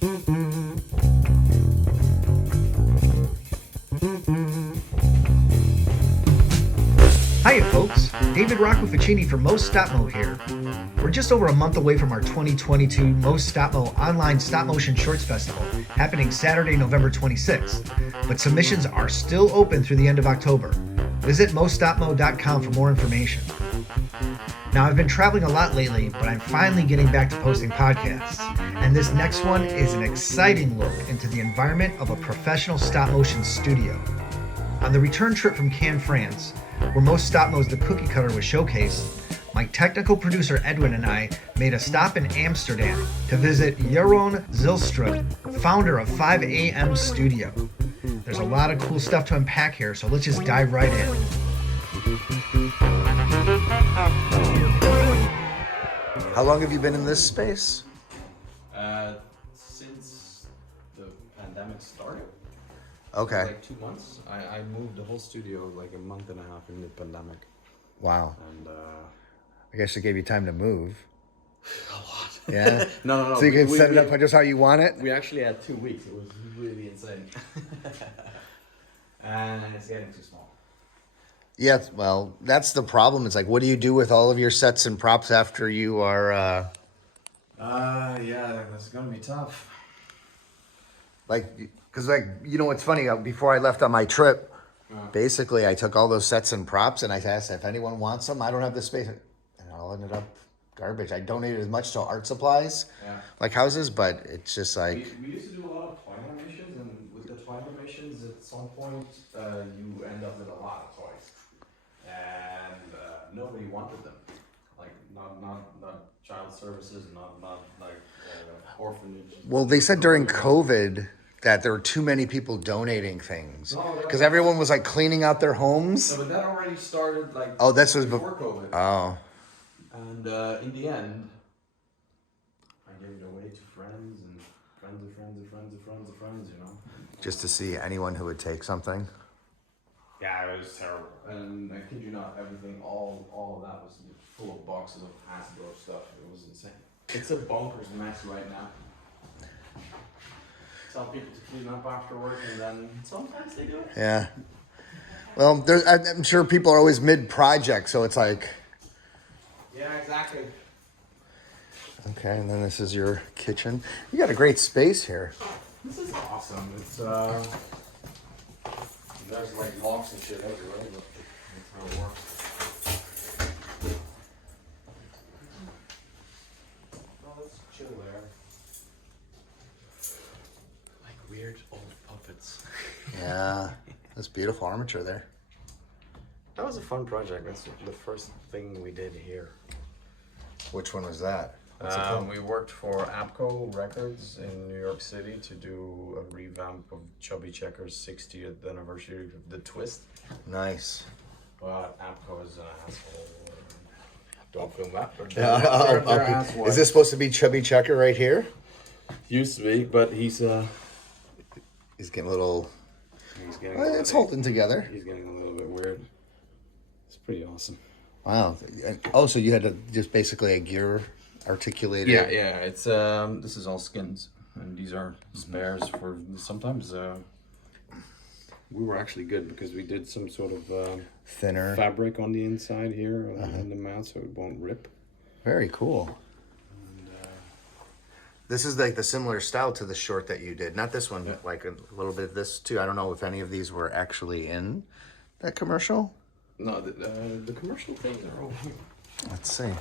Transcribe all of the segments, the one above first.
Hiya folks, David Rocco Facchini from Most Stopmo here. We're just over a month away from our 2022 Most Stopmo Online Stop Motion Shorts Festival, happening Saturday, November 26th. But submissions are still open through the end of October. Visit moststopmo.com for more information. Now, I've been traveling a lot lately, but I'm finally getting back to posting podcasts. And this next one is an exciting look into the environment of a professional stop motion studio. On the return trip from Cannes, France, where Most Stopmo's The Cookie Cutter was showcased, my technical producer Edwin and I made a stop in Amsterdam to visit Jeroen Zijlstra, founder of 5am Studio. There's a lot of cool stuff to unpack here, so let's just dive right in. How long have you been in this space? Since the pandemic started. Okay. Like 2 months. I moved the whole studio like a month and a half in the pandemic. Wow. And I guess it gave you time to move. a lot. Yeah? No. So you can set it up just how you want it? We actually had 2 weeks. It was really insane. And it's getting too small. Yeah, well, that's the problem. It's like, what do you do with all of your sets and props after you are, Yeah, that's gonna be tough. like, because, like, you know what's funny? Before I left on my trip, basically, I took all those sets and props and I asked if anyone wants them. I don't have the space. And it all ended up garbage. I donated as much to art supplies, like houses, but it's just like... We used to do a lot of toy animations, and with the toy animations, at some point, you end up with a lot of toys. And nobody wanted them. Like, not child services, not like orphanages. Well, they said during COVID that there were too many people donating things because everyone was like cleaning out their homes. No, but that already started like This was before COVID. Oh, And in the end, I gave it away to friends and friends of friends of friends of friends of friends, you know. just to see anyone who would take something. Yeah, it was terrible. And I kid you not, everything, all of that was full of boxes of Hasbro stuff. It was insane. It's a bonkers mess right now. Tell people to clean up after work, and then sometimes they do it. Yeah. Well, I'm sure people are always mid-project, so it's like... Yeah, exactly. Okay, and then this is your kitchen. You got a great space here. This is awesome. It's there's like locks and shit everywhere, but that's how it works. Oh, let's chill there. Like weird old puppets. Yeah, that's beautiful armature there. That was a fun project. That's the first thing we did here. Which one was that? We worked for APCO Records in New York City to do a revamp of Chubby Checker's 60th anniversary of The Twist. Nice. But APCO is an asshole. Don't film that. Yeah, is this supposed to be Chubby Checker right here? Used to be, but he's He's getting a little... it's little, holding together. He's getting a little bit weird. It's pretty awesome. Wow. Oh, so you had to just basically a gear articulated. Yeah. It's this is all skins, and these are spares for sometimes. We were actually good because we did some sort of Thinner fabric on the inside here on the mount, so it won't rip. Very cool. And, This is like the similar style to the short that you did. Not this one, but like a little bit of this too. I don't know if any of these were actually in that commercial. No, the commercial things are over here. Let's see.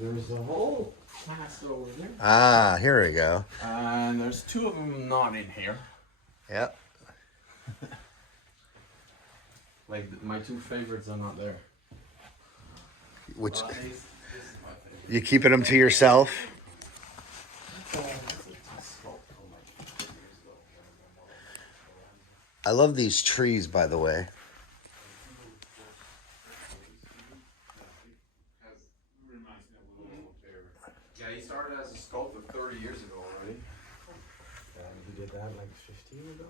There's a whole class over there. Ah, here we go. And there's 2 of them not in here. Yep. Like my 2 favorites are not there. Which This is my favorite. you keeping them to yourself? I love these trees, by the way. Yeah, he started as a sculptor 30 years ago already. He did that like 15 ago,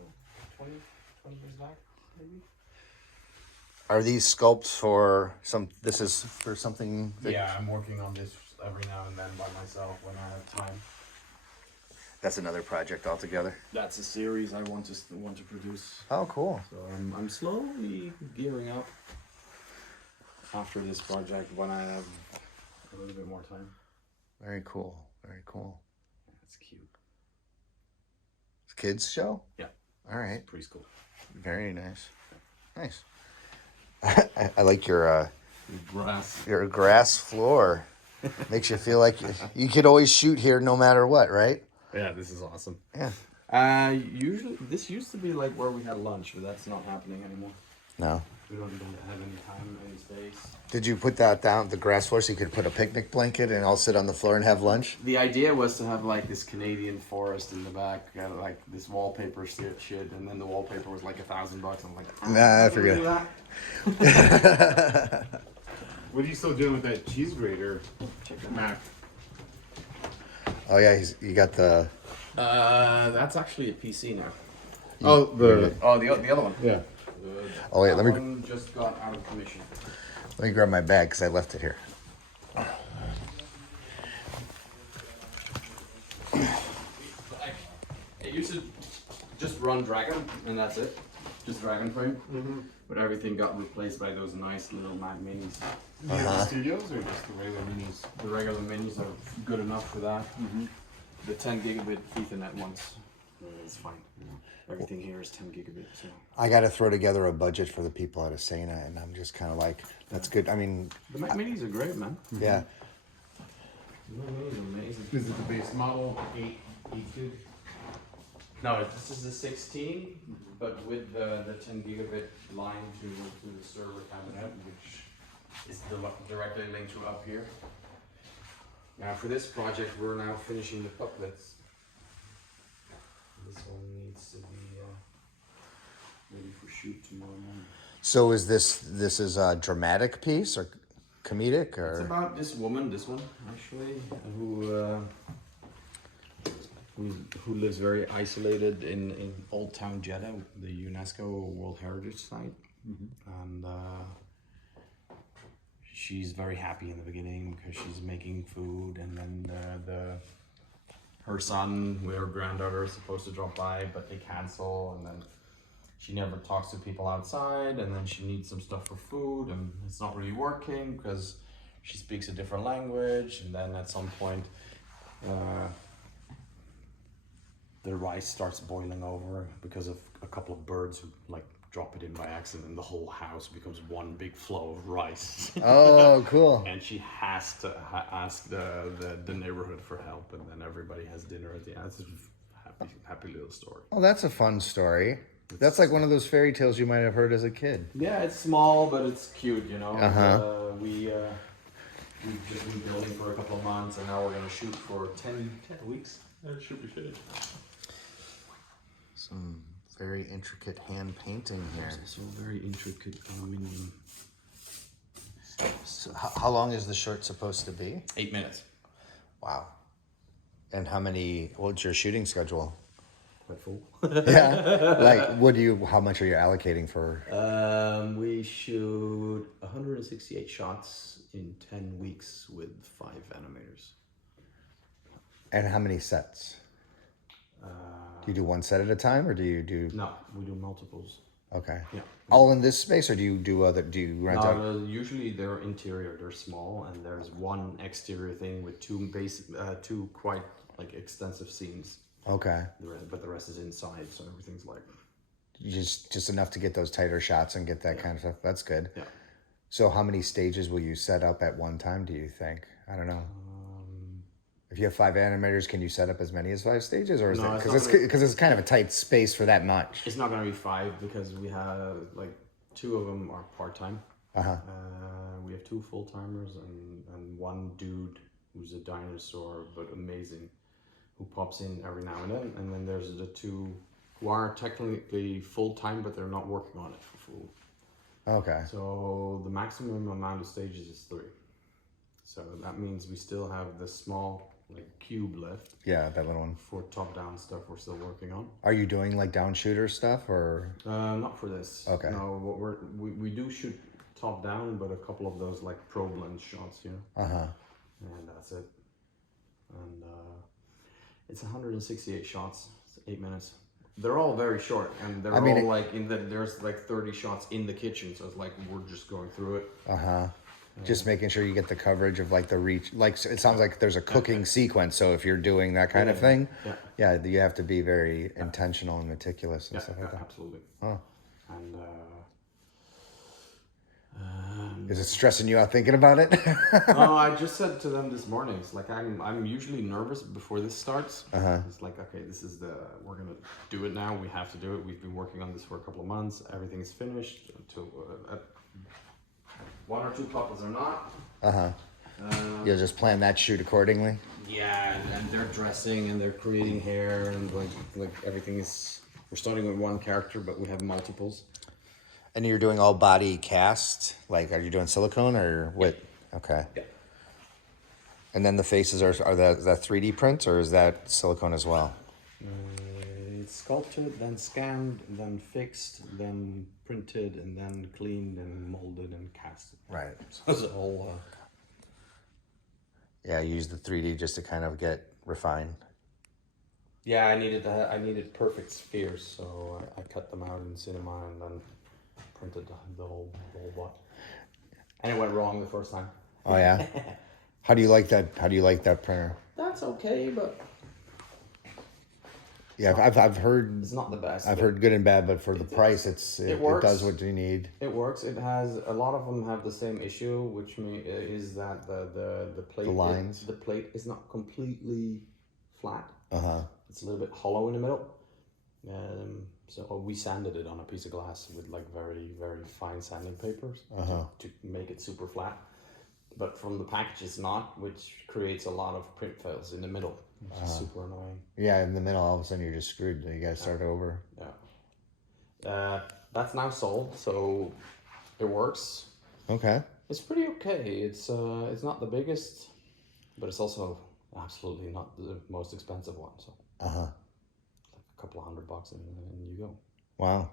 20 years back, maybe. Are these sculpts for some? This is for something. Yeah, I'm working on this every now and then by myself when I have time. That's another project altogether. That's a series I want to produce. Oh, cool. So I'm slowly gearing up after this project when I have a little bit more time. Very cool. Very cool. That's cute. It's a kids show? Yeah. All right. Preschool. Very nice. Nice. I like your Grass. grass floor. Makes you feel like you could always shoot here no matter what, right? Yeah, this is awesome. Yeah. Usually this used to be like where we had lunch, but that's not happening anymore. No. We don't have any time these days. Did you put that down, the grass floor, so you could put a picnic blanket and all sit on the floor and have lunch? The idea was to have like this Canadian forest in the back, like this wallpaper shit, and then the wallpaper was like $1,000. I'm like, Nah, forget it. What are you still doing with that cheese grater, Mac? Oh yeah, you got the. That's actually a PC now. Oh, the The other one. yeah. Oh wait, let me One just got out of commission. grab my bag because I left it here. It used to just run Dragon, and that's it. Just Dragon frame. But everything got replaced by those nice little Mac Minis. The studios or just the regular minis? The regular Minis are good enough for that. The 10 gigabit Ethernet ones is fine. Everything here is 10 gigabit. So I got to throw together a budget for the people at Asana, and I'm just kind of like, that's good. I mean, the Mac Minis are great, man. yeah. The Mac Minis are amazing. Is it the base model 8 gig? No, this is the 16, but with the 10 gigabit line to the server cabinet, which is directly linked to up here. Now for this project, we're now finishing the puppets. This one needs to be ready for shoot tomorrow morning. So is this is a dramatic piece or comedic It's or? about this woman, this one actually, who lives very isolated in Old Town Jeddah, the UNESCO World Heritage Site, and she's very happy in the beginning because she's making food, and then her son with her granddaughter is supposed to drop by, but they cancel, and then she never talks to people outside, and then she needs some stuff for food, and it's not really working because she speaks a different language, and then at some point the rice starts boiling over because of a couple of birds who like drop it in by accident, and the whole house becomes one big flow of rice. Oh, cool. And she has to ask the neighborhood for help, and then everybody has dinner at the end. It's a happy little story. Oh, that's a fun story. That's like one of those fairy tales you might have heard as a kid. Yeah, it's small, but it's cute, you know. We've just been building for a couple of months, and now we're gonna shoot for 10 weeks. It should be finished. Some very intricate hand painting here. So very intricate aluminum. So how long is the short supposed to be? 8 minutes. Wow. And what's your shooting schedule? Quite full. Yeah. Like, how much are you allocating for? We shoot 168 shots in 10 weeks with 5 animators. And how many sets? Do you do one set at a time, or do you do? No, we do multiples. Okay. Yeah. All in this space, or do you rent out? No, usually they're interior, they're small, and there's one exterior thing with two quite like extensive scenes. Okay. But the rest is inside, so everything's like Just enough to get those tighter shots and get that kind of stuff. That's good. yeah. So how many stages will you set up at one time, do you think? I don't know. If you have 5 animators, can you set up as many as 5 stages, or is No, it it's because not it's kind of a tight space for that much? It's not gonna be 5 because we have like 2 of them are part-time. We have 2 full-timers and one dude who's a dinosaur but amazing, who pops in every now and then. And then there's the 2 who are technically full-time, but they're not working on it for full. Okay. So the maximum amount of stages is 3. So that means we still have the small like cube left Yeah, that little one. for top-down stuff we're still working on. Are you doing like down shooter stuff, or? Not for this. Okay. No, we do shoot top-down, but a couple of those like probe lens shots, you know. Uh-huh. And that's it. And It's 168 shots. It's 8 minutes. They're all very short, and they're I mean, all like there's like 30 shots in the kitchen, so it's like we're just going through it. Just making sure you get the coverage of like the reach. Like it sounds like there's a cooking sequence. So if you're doing that kind of thing, you have to be very intentional and meticulous and stuff like that. Absolutely. Oh. And Is it stressing you out thinking about it? oh, I just said to them this morning. It's like I'm usually nervous before this starts. It's like, okay, we're gonna do it now. We have to do it. We've been working on this for a couple of months. Everything is finished. Until one or two couples are not. You'll just plan that shoot accordingly. Yeah, and they're dressing and they're creating hair and like everything is. We're starting with one character, but we have multiples. And you're doing all body cast? Like, are you doing silicone or what? Okay. Yeah. And then the faces is that 3D print or is that silicone as well? It's sculpted, then scanned, then fixed, then printed, and then cleaned and molded and cast. Right. So it's all. Yeah, you use the 3D just to kind of get refined. Yeah, I needed perfect spheres, so I cut them out in cinema and then printed the whole lot. And it went wrong the first time. Oh yeah. How do you like that? How do you like that printer? That's okay, but Yeah, I've heard. it's not the best. I've heard good and bad, but for the price, it works. does what you need. It works. It has a lot of them have the same issue, which is that the plate The lines? the plate is not completely flat. Uh-huh. It's a little bit hollow in the middle. So we sanded it on a piece of glass with like very, very fine sanding papers to make it super flat. But from the package it's not, which creates a lot of print fails in the middle, which is super annoying. Yeah, in the middle, all of a sudden you're just screwed. You gotta start over. Yeah. That's now sold, so it works. Okay. It's pretty okay. It's not the biggest, but it's also absolutely not the most expensive one. So like a couple of $100 and you go. Wow.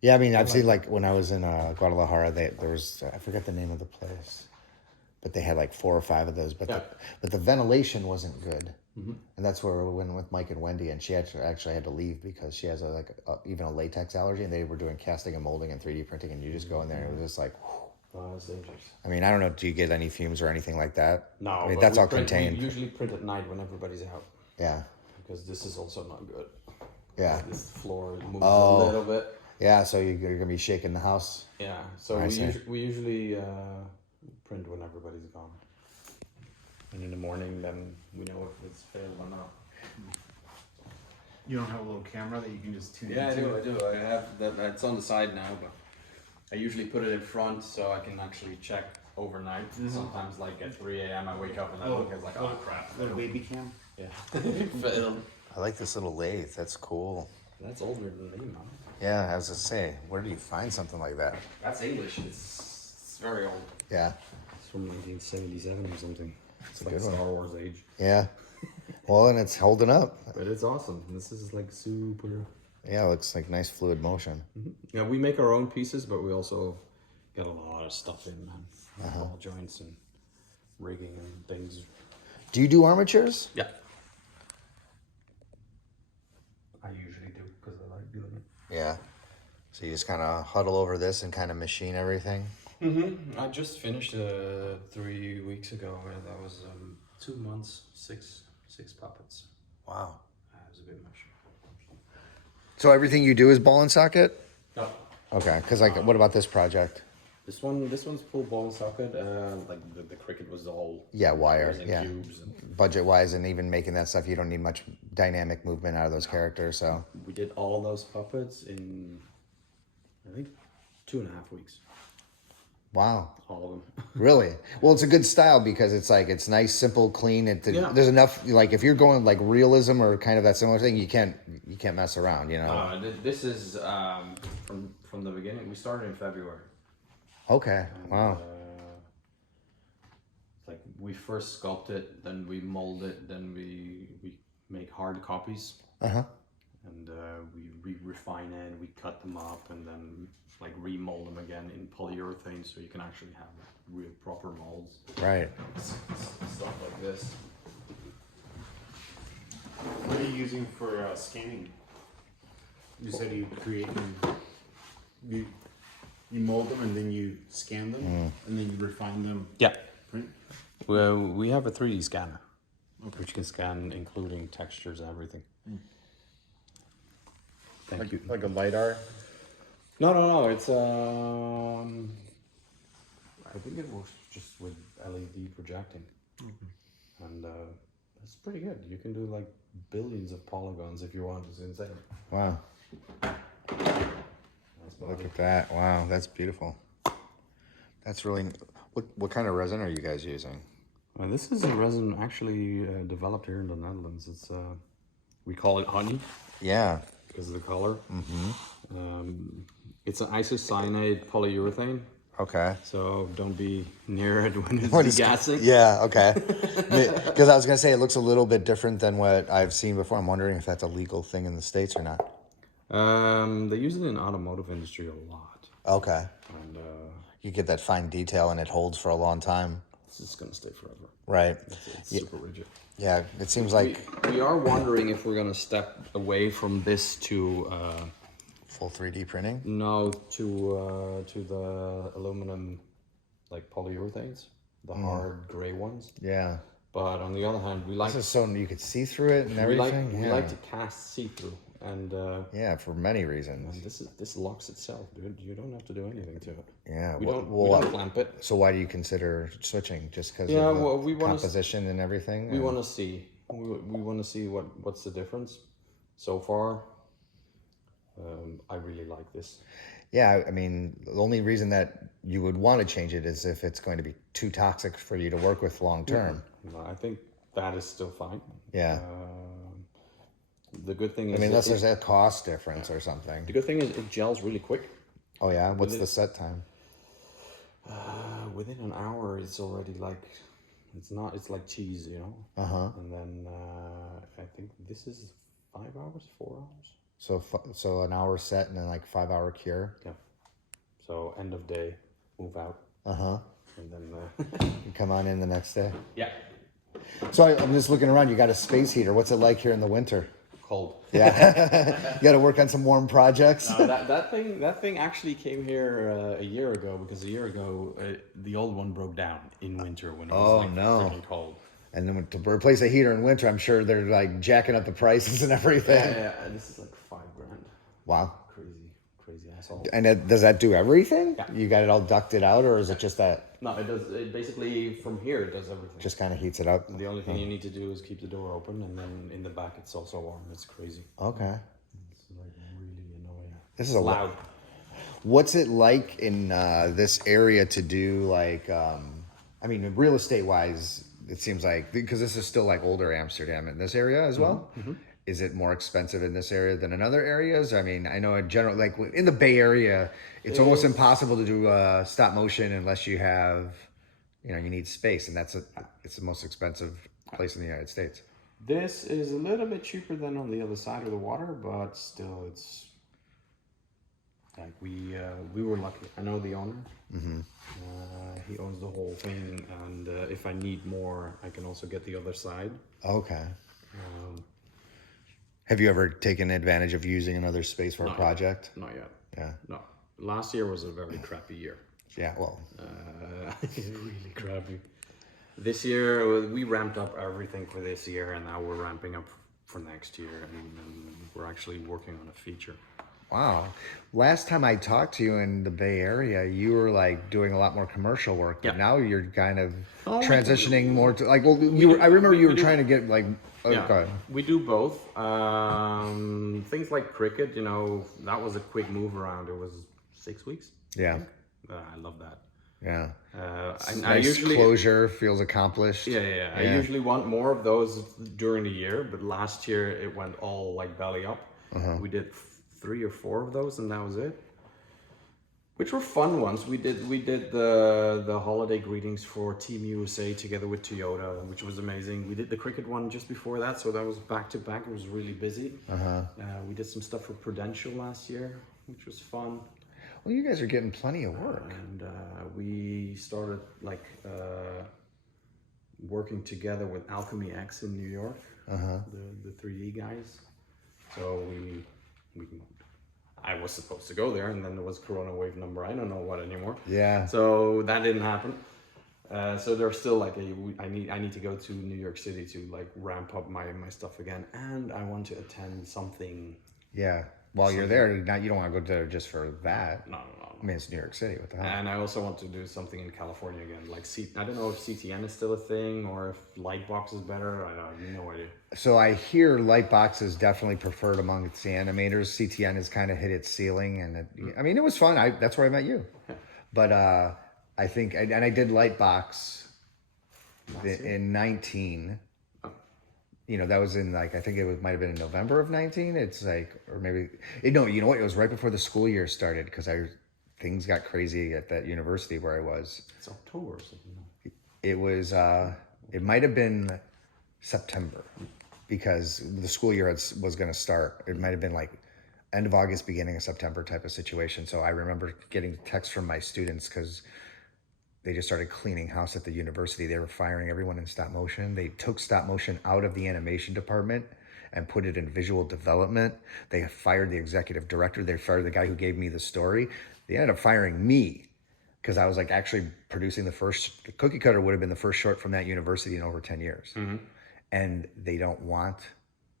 Yeah, I mean, I've seen like when I was in Guadalajara, there was I forget the name of the place, but they had like 4 or 5 of those. But the ventilation wasn't good, and that's where we went with Mike and Wendy, and she actually had to leave because she has even a latex allergy, and they were doing casting and molding and 3D printing, and you just go in there and it was just like. Oh, it's dangerous. I mean, I don't know. Do you get any fumes or anything like that? No, I mean, but that's all we contained. We usually print at night when everybody's out. Yeah. Because this is also not good. Yeah. This floor moves a little bit. Yeah, so you're gonna be shaking the house. Yeah. So we usually print when everybody's gone. And in the morning, then we know if it's failed or not. You don't have a little camera that you can just tune Yeah, into? I do. I have that. It's on the side now, but I usually put it in front so I can actually check overnight. Sometimes, like at 3 a.m., I wake up and I look and it's like, oh crap. Little baby cam? Yeah. Failed. I like this little lathe. That's cool. That's older than me, man. Yeah, I was gonna say, where do you find something like that? That's English. It's very old. Yeah. It's from 1977 or something. It's like good one. Star Wars age. Yeah. Well, and it's holding up. But it's awesome. This is like super. Yeah, it looks like nice fluid motion. Yeah, we make our own pieces, but we also get a lot of stuff in, man. Ball joints and rigging and things. Do you do armatures? Yeah. I usually do because I like doing it. Yeah. So you just kind of huddle over this and kind of machine everything? I just finished 3 weeks ago. That was 2 months, six puppets. Wow. That was a bit much. So everything you do is ball and socket? No. Okay, because like, what about this project? This one's full ball and socket. Like the cricket was all Yeah, wire, wires and yeah. cubes. And Budget-wise, and even making that stuff, you don't need much dynamic movement out of those characters, so. we did all those puppets in, I think, 2.5 weeks. Wow. All of them. Really? Well, it's a good style because it's like, it's nice, simple, clean. There's enough, like if you're going like realism or kind of that similar thing, you can't mess around, you know? This is from the beginning. We started in February. Okay, wow. Like we first sculpt it, then we mold it, then we make hard copies. And we refine it, we cut them up, and then like remold them again in polyurethane, so you can actually have real proper molds. Right. Stuff like this. you using for scanning? You said you create them, you mold them and then you scan them and then you refine them. Yeah. Print. Well, we have a 3D scanner, which can scan including textures and everything. Thank you. Like a LiDAR. No. It's I think it works just with LED projecting, and it's pretty good. You can do like billions of polygons if you want. It's insane. Wow. That's about Look it. at that. Wow, that's beautiful. That's really. What kind of resin are you guys using? This is a resin actually developed here in the Netherlands. It's we call it honey Yeah. because of the color. It's an isocyanate polyurethane. Okay. So don't be near it when it's What is- degassing. Yeah. Okay. Because I was gonna say it looks a little bit different than what I've seen before. I'm wondering if that's a legal thing in the States or not. They use it in automotive industry a lot, Okay. and You get that fine detail and it holds for a long time. it's just gonna stay forever. Right. It's Yeah. super rigid. Yeah. It seems like We are wondering if we're gonna step away from this to full 3D printing. to the aluminum, like polyurethanes, the hard gray ones. Yeah. But on the other hand, we like This is so you could see through it and we like everything. we Yeah. like to cast see through, and Yeah, for many reasons. this locks itself, dude. You don't have to do anything to it. Yeah. We don't Well, clamp it. so why do you consider switching? Just because Yeah, of the well, we wanna composition and everything? We want to see. We want to see what's the difference. So far, I really like this. Yeah, I mean, the only reason that you would want to change it is if it's going to be too toxic for you to work with long term. No, I think that is still fine. Yeah. The good thing is, I mean, unless there's a cost difference or something. the good thing is it gels really quick. Oh yeah, what's the set time? Within an hour, it's already like, it's like cheese, you know. And then I think this is 5 hours, 4 hours. So an hour set and then like 5 hour cure. Yeah. So end of day, move out. And then You come on in the next day. yeah, So I'm just looking around. You got a space heater. What's it like here in the winter? cold. Yeah, you got to work on some warm projects. That thing actually came here a year ago, because a year ago the old one broke down in winter when it was freaking cold. And then to replace a heater in winter, I'm sure they're like jacking up the prices and everything. Yeah, this is like $5,000. Wow. Crazy asshole. And does that do everything? Yeah. You got it all ducted out, or is it just that No, it does. It basically from here it does everything. just kind of heats it up? The only thing you need to do is keep the door open, and then in the back it's also warm. It's crazy. Okay. It's like really annoying. This is a lot. Loud. What's it like in this area to do like, I mean, real estate wise, it seems like, because this is still like older Amsterdam in this area as well. Is it more expensive in this area than in other areas? I mean, I know in general, like in the Bay Area, it's almost impossible to do stop motion unless you have, you need space, and it's the most expensive place in the United States. This is a little bit cheaper than on the other side of the water, but still, it's like we were lucky. I know the owner. He owns the whole thing, and if I need more, I can also get the other side. Okay. Have you ever taken advantage of using another space for a project? Not yet. Yeah. No. Last year was a very crappy year. Yeah. Well, Really crappy. This year, we ramped up everything for this year, and now we're ramping up for next year, and we're actually working on a feature. wow. Last time I talked to you in the Bay Area, you were like doing a lot more commercial work, but now you're kind of transitioning more to like, well, I remember you were trying to get like, go ahead. We do both. Things like cricket, that was a quick move around. It was 6 weeks. Yeah. I love that. Yeah. I Nice usually closure, feels accomplished. Yeah. I usually want more of those during the year, but last year it went all like belly up. We did 3 or 4 of those, and that was it. Which were fun ones. We did the holiday greetings for Team USA together with Toyota, which was amazing. We did the cricket one just before that, so that was back to back. It was really busy. We did some stuff for Prudential last year, which was fun. Well, you guys are getting plenty of work. And we started like working together with Alchemy X in New York, the 3D guys. So I was supposed to go there, and then there was Corona wave number, I don't know what anymore. Yeah. So that didn't happen. So there's still like I need to go to New York City to like ramp up my stuff again, and I want to attend something. Yeah. While you're there, you don't want to go there just for that. No. I mean, it's New York City. What the hell? And I also want to do something in California again. Like I don't know if CTN is still a thing or if Lightbox is better. I have no idea. So I hear Lightbox is definitely preferred amongst the animators. CTN has kind of hit its ceiling, and I mean, it was fun. That's where I met you. But I think, and I did Lightbox in 19. You know, that was in like, I think might have been in November of 19. It's like, or maybe, no, you know what? It was right before the school year started because things got crazy at that university where I was. It's October or something. It was, it might have been September because the school year was going to start. It might have been like end of August, beginning of September type of situation. So I remember getting texts from my students because they just started cleaning house at the university. They were firing everyone in stop motion. They took stop motion out of the animation department and put it in visual development. They fired the executive director. They fired the guy who gave me the story. They ended up firing me because I was like actually producing the Cookie Cutter would have been the first short from that university in over 10 years. Mm-hmm. And they don't want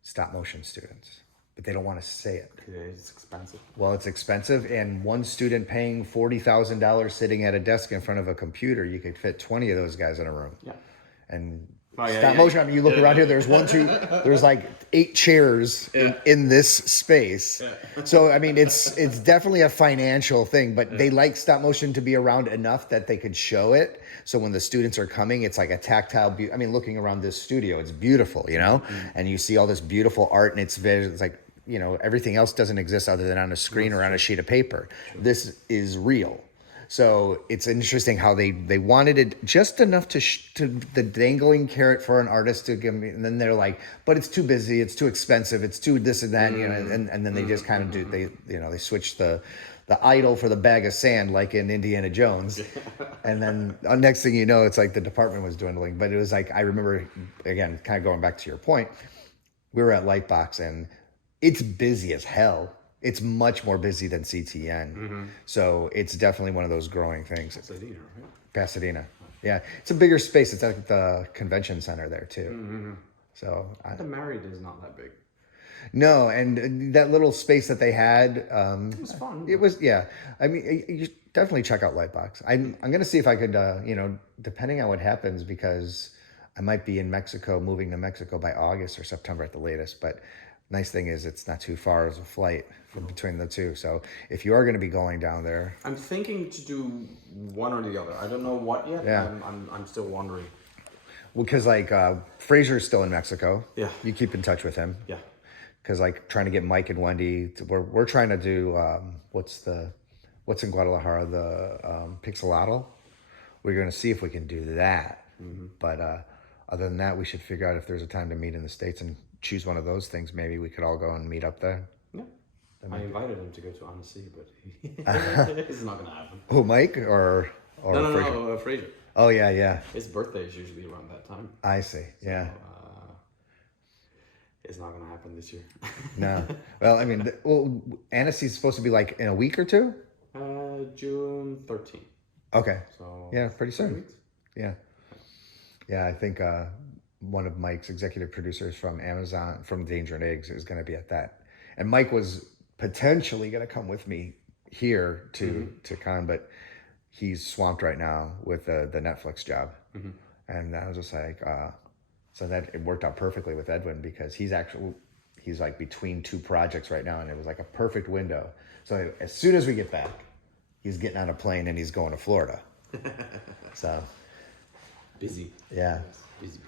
stop motion students, but they don't want to say it. Yeah, it's expensive. Well, it's expensive, and one student paying $40,000 sitting at a desk in front of a computer, you could fit 20 of those guys in a room. Yeah. And yeah, stop motion, I mean, you look around here, there's there's like 8 chairs in this space. Yeah. So, I mean, it's definitely a financial thing, but they like stop motion to be around enough that they could show it. So when the students are coming, it's like a tactile, I mean, looking around this studio, it's beautiful, you know? Mm-hmm. And you see all this beautiful art, and it's like, you know, everything else doesn't exist other than on a screen or on a sheet of paper. Sure. This is real. So it's interesting how they wanted it just enough to the dangling carrot for an artist to give me, and then they're like, but it's too busy, it's too expensive, it's too this and that, you know, and then they just kind of they switch the idol for the bag of sand like in Indiana Jones. And then next thing you know, it's like the department was dwindling. But it was like, I remember, again, kind of going back to your point, we were at Lightbox and it's busy as hell. It's much more busy than CTN. Mm-hmm. So it's definitely one of those growing things. Pasadena, right? Pasadena. Yeah. It's a bigger space. It's at the convention center there too. Mm-hmm. So the Marriott is not that big. No, and that little space that they had, it was fun. It was, yeah. I mean, you definitely check out Lightbox. I'm going to see if I could, depending on what happens, because I might be in Mexico, moving to Mexico by August or September at the latest. But nice thing is it's not too far as a flight from between the two. So if you are going to be going down there, I'm thinking to do one or the other. I don't know what yet. Yeah. I'm still wondering. Well, because like Fraser's still in Mexico. Yeah. You keep in touch with him. Yeah. Because like trying to get Mike and Wendy, we're trying to do what's in Guadalajara, the Pixelatl. We're going to see if we can do that. Mm-hmm. But other than that, we should figure out if there's a time to meet in the States and choose one of those things. Maybe we could all go and meet up there. Yeah. I invited him to go to Annecy, but it's not going to happen. Who, Mike or no, Fraser? No, Fraser. Oh yeah. His birthday is usually around that time. I see. Yeah. It's not going to happen this year. No. Well, I mean, Annecy's supposed to be like in a week or two? June 13th. Okay. So yeah, pretty soon. 3 weeks? Yeah. Yeah, I think one of Mike's executive producers from Amazon, from Danger and Eggs, is going to be at that. And Mike was potentially going to come with me here to con, but he's swamped right now with the Netflix job. Mm-hmm. And I was just like... So that it worked out perfectly with Edwin because he's like between 2 projects right now, and it was like a perfect window. So as soon as we get back, he's getting on a plane and he's going to Florida. So busy. Yeah. Yes, busy.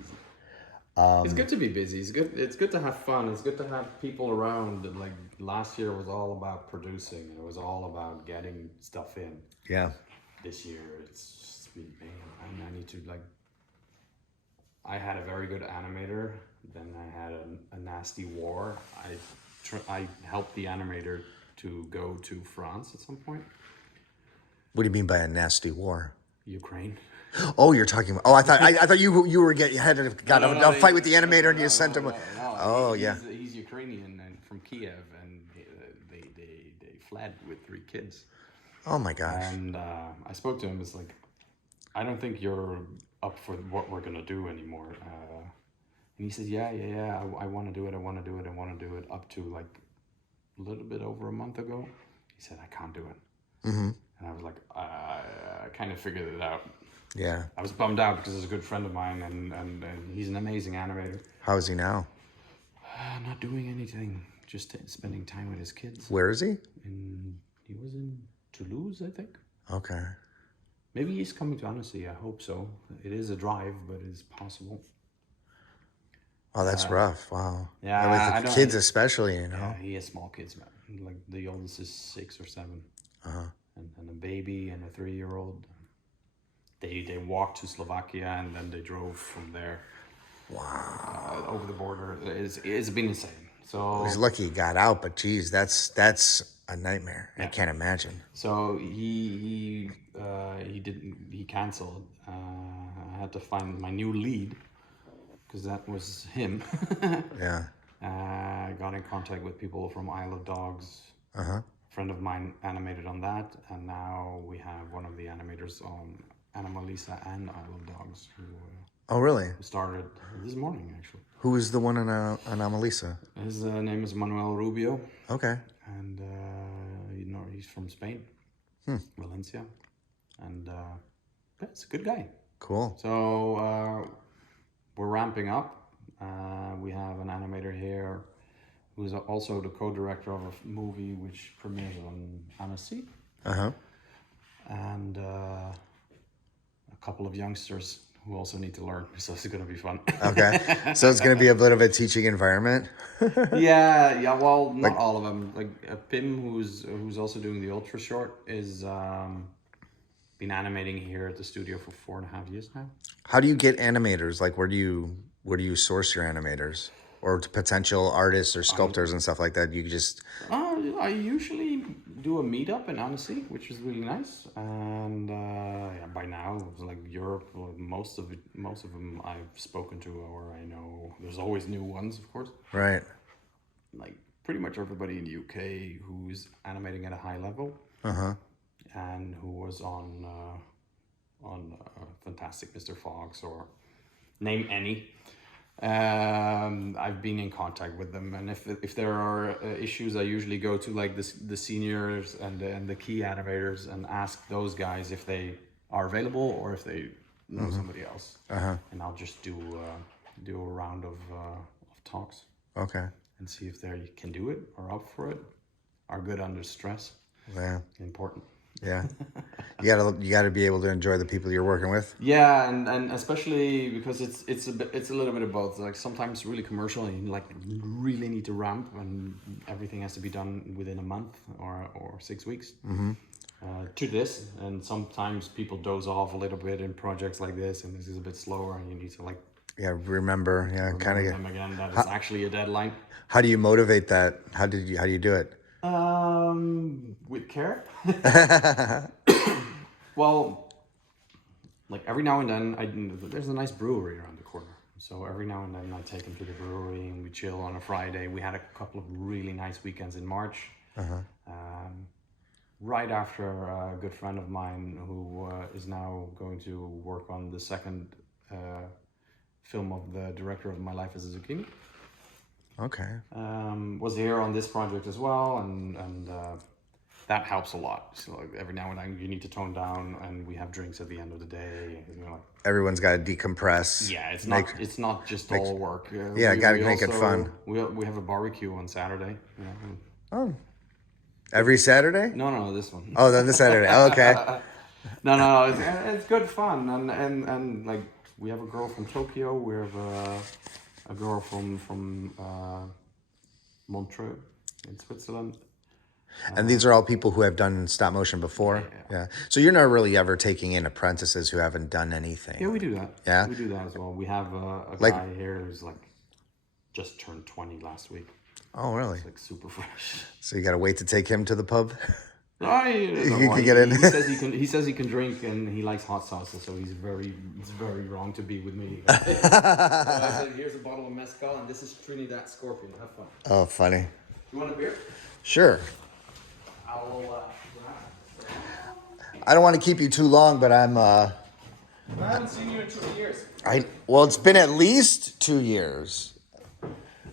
It's good to be busy. It's good to have fun. It's good to have people around. Like last year was all about producing, and it was all about getting stuff in. Yeah. This year it's just been, man, I need to like. I had a very good animator, then I had a nasty war. I helped the animator to go to France at some point. What do you mean by a nasty war? Ukraine. Oh, you're talking about. Oh, I thought you were you had got a fight with the animator and you sent him. No. Oh yeah. He's Ukrainian and from Kiev, and they fled with 3 kids. Oh my gosh. And I spoke to him. It's like, I don't think you're up for what we're gonna do anymore. And he said, yeah. I want to do it. I want to do it. Up to like a little bit over a month ago, he said, I can't do it. Mm-hmm. And I was like, I kind of figured it out. Yeah. I was bummed out because he's a good friend of mine, and he's an amazing animator. How is he now? Not doing anything, just spending time with his kids. Where is he? He was in Toulouse, I think. Okay. Maybe he's coming to Annecy. I hope so. It is a drive, but it's possible. Oh, that's rough. Wow. Yeah, with the kids especially, you know. Yeah, he has small kids, man. Like the oldest is 6 or 7, and a baby and a 3-year-old. They walked to Slovakia and then they drove from there. Wow. Over the border. It's been insane. So He's lucky he got out, but geez, that's a nightmare. I can't imagine. So he canceled. I had to find my new lead because that was him. Yeah. Got in contact with people from Isle of Dogs. Uh-huh. A friend of mine animated on that, and now we have one of the animators on Animalisa and Isle of Dogs who Oh, really? started this morning actually. Who is the one in Anomalisa? His name is Manuel Rubio, Okay. and he's from Spain, Valencia, and it's a good guy. Cool. So we're ramping up. We have an animator here who's also the co-director of a movie which premieres on Annecy, Uh-huh. and a couple of youngsters who also need to learn, so it's gonna be fun. Okay. So it's going to be a bit of a teaching environment. Yeah. Well, not all of them. Like Pim, who's also doing the ultra short, is been animating here at the studio for 4.5 years now. How do you get animators? Like, where do you source your animators or potential artists or sculptors and stuff like that? You just I usually do a meetup in Annecy, which is really nice. And by now, like Europe, most of them I've spoken to or I know. There's always new ones, of course. right. Like pretty much everybody in the UK who's animating at a high level, and who was on Fantastic Mr. Fox or name any. I've been in contact with them, and if there are issues, I usually go to like the seniors and the key animators and ask those guys if they are available or if they know somebody else, and I'll just do a round of talks Okay. and see if they can do it or up for it, are good under stress. Yeah. Important. Yeah. You gotta be able to enjoy the people you're working with. Yeah, and especially because it's a little bit of both. Like sometimes really commercial, and you like really need to ramp, and everything has to be done within a month or 6 weeks. To this, and sometimes people doze off a little bit in projects like this, and this is a bit slower, and you need to like Remember. Yeah. Kind of. them again. That is actually a deadline. How do you motivate that? How do you do it? With care. Well, like every now and then, there's a nice brewery around the corner. So every now and then I take them to the brewery and we chill on a Friday. We had a couple of really nice weekends in March. Right after a good friend of mine who is now going to work on the second film of the director of My Life as a Zucchini. Okay. Was here on this project as well, and that helps a lot. So like, every now and then you need to tone down, and we have drinks at the end of the day. You know, Everyone's got to decompress. yeah, it's not just all work. Gotta make it fun. We have a barbecue on Saturday. You know. Oh. Every Saturday? No, this one. Oh, then the Saturday. Oh, okay. No, it's good fun, and like we have a girl from Tokyo. We have a girl from Montreux in Switzerland. And these are all people who have done stop motion before? Yeah. So you're not really ever taking in apprentices who haven't done anything? Yeah, we do that. Yeah? We do that as well. We have a Like- guy here who's like just turned 20 last week. Oh, really? It's like super fresh. So you got to wait to take him to the pub? You can get in. He says he can drink and he likes hot sauces, so he's very wrong to be with me. So I said, here's a bottle of mezcal, and this is Trinidad Scorpion. Have fun. Oh, funny. You want a beer? Sure. I'll. I don't want to keep you too long, but I'm. I haven't seen you in 2 years. Well, it's been at least 2 years. I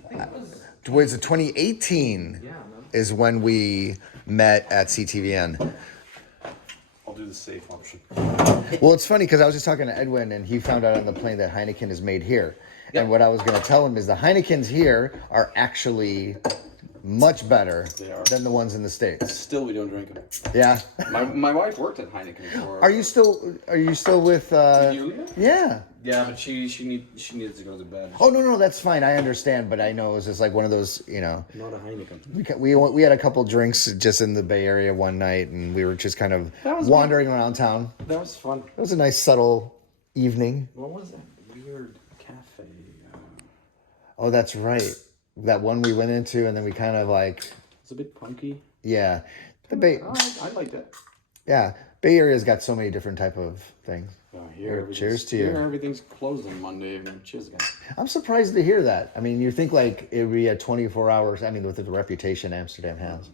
think it was. Was it 2018? Yeah, man. Is when we met at CTVN. I'll do the safe option. Well, it's funny because I was just talking to Edwin, and he found out on the plane that Heineken is made here. Yep. And what I was going to tell him is the Heinekens here are actually much better than the ones in the States. Still, we don't drink them. Yeah. My wife worked at Heineken before. Are you still with? Julia? Yeah. Yeah, but she needed to go to bed. Oh no, that's fine. I understand, but I know it was just like one of those, Not a Heineken. We had a couple drinks just in the Bay Area one night, and we were just kind of wandering around town. That was fun. It was a nice subtle evening. What was that weird cafe? Oh, that's right. That one we went into, and then we kind of like. It's a bit punky. Yeah, the Bay. I like that. Yeah, Bay Area's got so many different type of things. Cheers to you. Here everything's closed on Monday. Cheers, guys. I'm surprised to hear that. I mean, you think like it would be a 24 hours. I mean, with the reputation Amsterdam has.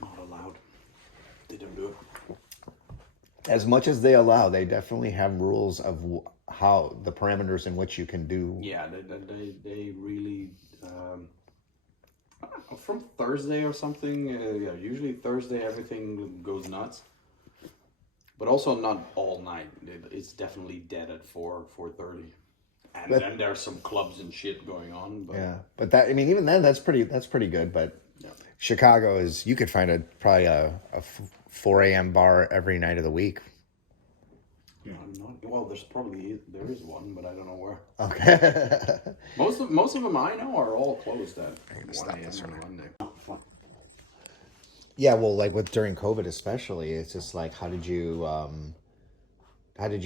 Not allowed. They don't do it. As much as they allow, they definitely have rules of how the parameters in which you can do. Yeah, they really. I don't know, from Thursday or something. Usually Thursday everything goes nuts. But also not all night. It's definitely dead at 4:30, and then there's some clubs and shit going on. But yeah, but that, I mean, even then, that's pretty good. But yeah. Chicago is, you could find probably a 4 a.m. bar every night of the week. Yeah, well, there is one, but I don't know where. Okay. most of them I know are all closed at 1 a.m. on Monday. Fun. Yeah, well, like during COVID especially, it's just like, how did you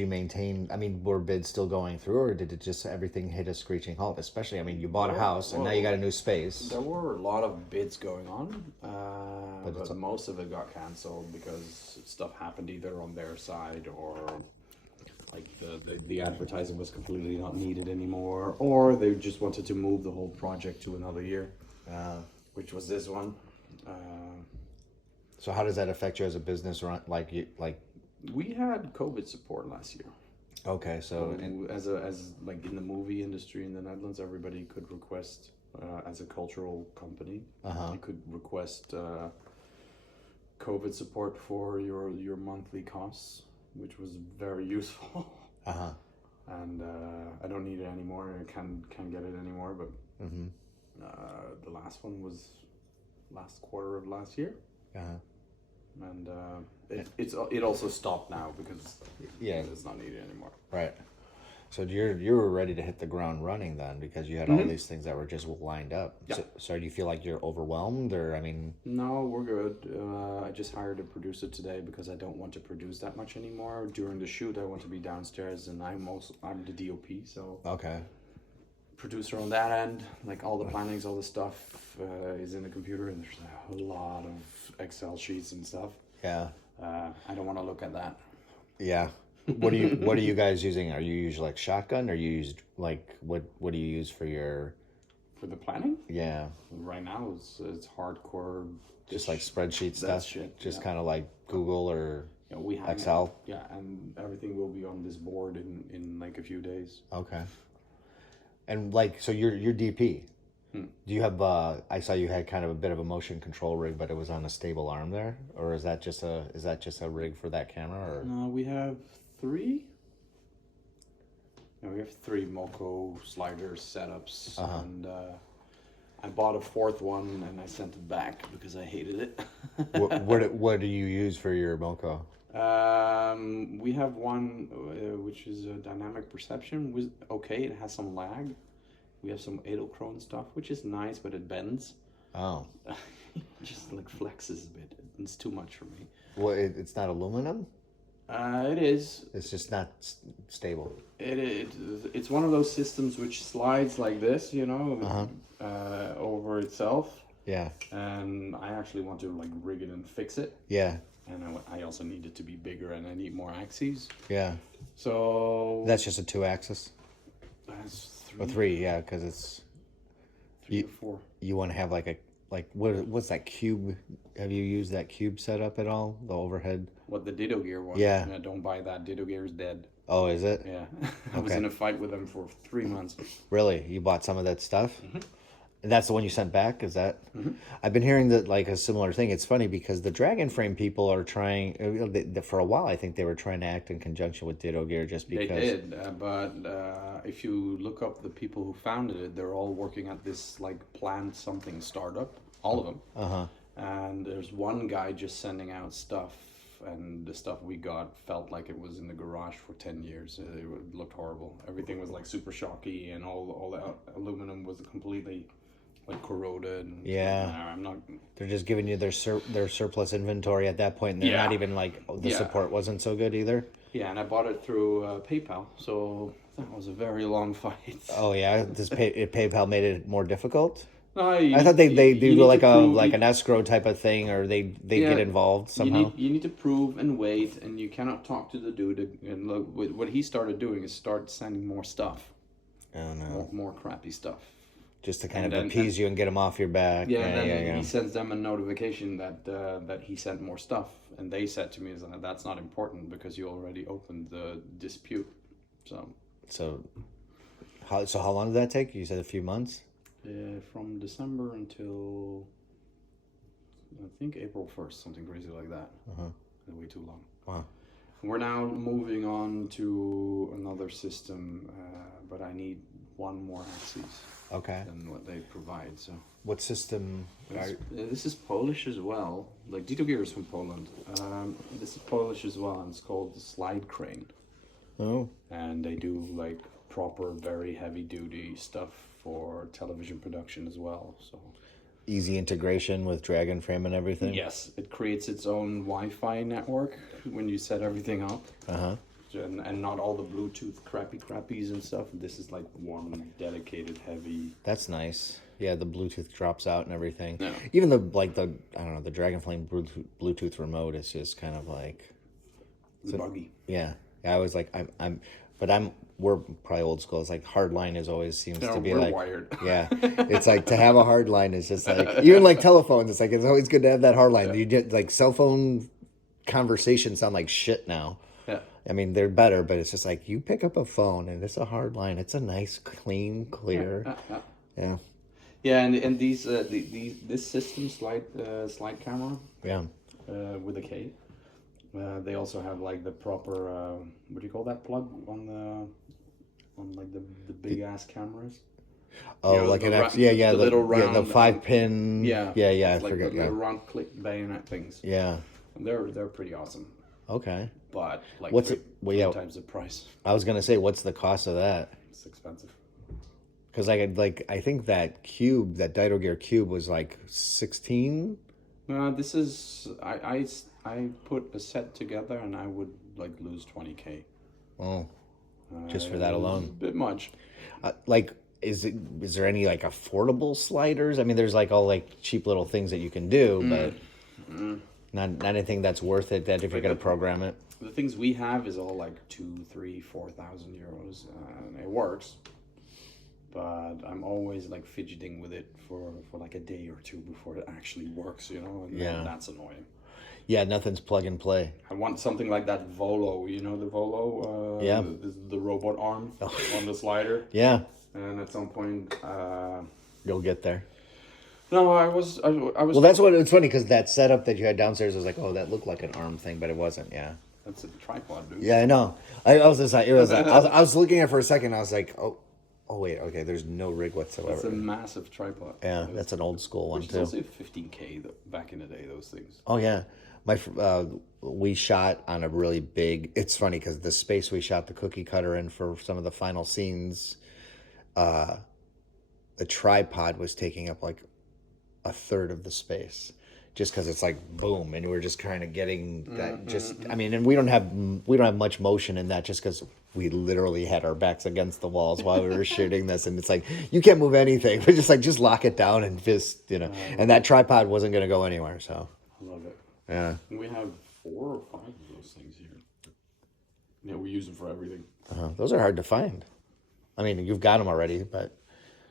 maintain? I mean, were bids still going through, or did it just everything hit a screeching halt? Especially, I mean, you bought a house and now you got a new space. There were a lot of bids going on, but most of it got canceled because stuff happened either on their side, or like the advertising was completely not needed anymore, or they just wanted to move the whole project to another year, which was this one. So how does that affect you as a business? Like we had COVID support last year. Okay, so as like in the movie industry in the Netherlands, everybody could request as a cultural company, you could request COVID support for your monthly costs, which was very useful. And I don't need it anymore. I can't get it anymore. But the last one was last quarter of last year. And it also stopped now because it's not needed anymore. Right. So you were ready to hit the ground running then, because you had all these things that were just lined up. Yeah. So do you feel like you're overwhelmed, or I mean? No, we're good. I just hired a producer today because I don't want to produce that much anymore. During the shoot, I want to be downstairs, and I'm the DOP, so. Okay. Producer on that end, like all the plannings, all the stuff is in the computer, and there's a lot of Excel sheets and stuff. Yeah. I don't want to look at that. Yeah. What are you guys using? Are you use like Shotgun, or you use like what do you use for the planning? Yeah. Right now it's hardcore. Just like spreadsheet stuff. Shit. Just kind of like Google or we have Excel. Yeah, and everything will be on this board in like a few days. Okay. And like, so you're DP. Do you have? I saw you had kind of a bit of a motion control rig, but it was on a stable arm there, or is that just a rig for that camera? Or no, we have 3. Yeah, we have 3 Moco sliders setups, and I bought a 4th one and I sent it back because I hated it. what do you use for your Moco? We have one which is a dynamic perception. Okay, it has some lag. We have some Edelkrone stuff, which is nice, but it bends. Oh. Just like flexes a bit. It's too much for me. Well, it's not aluminum? It is. It's just not stable. It's one of those systems which slides like this, over itself. Yeah. and I actually want to like rig it and fix it. Yeah. And I also need it to be bigger, and I need more axes. Yeah. So That's just a 2-axis. that's Or 3, yeah, because it's three or four. you want to have like what's that cube? Have you used that cube setup at all? The overhead. What, the Ditto Gear one? Yeah. Don't buy that. Ditto Gear is dead. Oh, is it? Yeah. I was Okay. in a fight with them for 3 months. Really? You bought some of that stuff? Mm-hmm. And that's the one you sent back? Is that? I've been hearing that like a similar thing. It's funny because the Dragon Frame people are trying, for a while, I think they were trying to act in conjunction with Ditto Gear just because. They did, but if you look up the people who founded it, they're all working at this like planned something startup, all of them. Uh-huh. And there's one guy just sending out stuff, and the stuff we got felt like it was in the garage for 10 years. It looked horrible. Everything was like super shocky, and all the aluminum was completely like corroded. And Yeah. I'm not. They're just giving you their surplus inventory at that point, and they're Yeah. not even like, the Yeah. support wasn't so good either. Yeah, and I bought it through PayPal, so that was a very long fight. Oh yeah, PayPal made it more difficult? No, I thought they you do need like to a prove- like an escrow type of thing, or they Yeah, get involved somehow. You need to prove and wait, and you cannot talk to the dude. And look, what he started doing is start sending more stuff, Oh no, more crappy stuff. just to kind and of then- appease you and get them off your back. Yeah, and then yeah. he sends them a notification that he sent more stuff, and they said to me, "Is that that's not important because you already opened the dispute." So How long did that take? You said a few months. from December until I think April 1st, something crazy like that. Way too long. Wow. We're now moving on to another system, but I need one more axis Okay. than what they provide. So What system? this is Polish as well. Like Ditto Gear is from Poland. This is Polish as well, and it's called the Slide Crane. Oh. And they do like proper, very heavy duty stuff for television production as well. So Easy integration with Dragon Frame and everything. yes, it creates its own Wi-Fi network when you set everything up. And not all the Bluetooth crappies and stuff. This is like one dedicated heavy. That's nice. Yeah, the Bluetooth drops out and everything. Yeah. Even the I don't know, the Dragon Flame Bluetooth remote is just kind of like, Buggy. yeah. I was like, we're probably old school. It's like hard line is always seems No, to be we're like, wired. yeah. It's like to have a hard line is just like, even like telephones. It's like it's always good to have that hard line. You get like cell phone conversations sound like shit now. Yeah. I mean, they're better, but it's just like you pick up a phone and it's a hard line. It's a nice, clean, clear. Yeah. Yeah, and this system slide camera Yeah. with a K. They also have like the proper what do you call that plug on like the big ass cameras. Oh, You know, like the an ra- X, yeah, the little the round, 5-pin. Yeah, I like forget. the Yeah, little round click bayonet things. yeah. And they're pretty awesome, Okay. but like What's three, it? Well, three yeah. times the price. I was gonna say, what's the cost of that? It's expensive. Because I think that cube, that Ditto Gear cube, was like 16. This is I put a set together and I would like lose 20K. Oh, just for that It's alone. a bit much. Like, is there any like affordable sliders? I mean, there's like all like cheap little things that you can do, but not anything that's worth it. That if you're gonna program it. The things we have is all like 2, 3, 4,000 euros, and it works. But I'm always like fidgeting with it for like a day or two before it actually works, you know, and Yeah. that's annoying. Yeah, nothing's plug and play. I want something like that Volo, you know, the Volo, Yeah. the robot arm on the slider, Yeah, and at some point, you'll get there. no, I was. Well, that's what it's funny because that setup that you had downstairs was like, oh, that looked like an arm thing, but it wasn't. Yeah. That's a tripod, dude. Yeah, I know. I was just like, I was looking at it for a second. I was like, oh wait, okay. There's no rig It's a whatsoever. massive tripod. Yeah, that's an old school one Which is too. also 15K back in the day. Those things. Oh yeah, we shot on a really big. It's funny because the space we shot the cookie cutter in for some of the final scenes, the tripod was taking up like a third of the space just because it's like boom, and we're just kind of getting that. Just I mean, and we don't have much motion in that, just because we literally had our backs against the walls while we were shooting this, and it's like you can't move anything. We're just lock it down and just and that tripod wasn't gonna go anywhere. So I love it. yeah, We have 4 or 5 of those things here. Yeah, we use them for everything. those are hard to find. I mean, you've got them already, but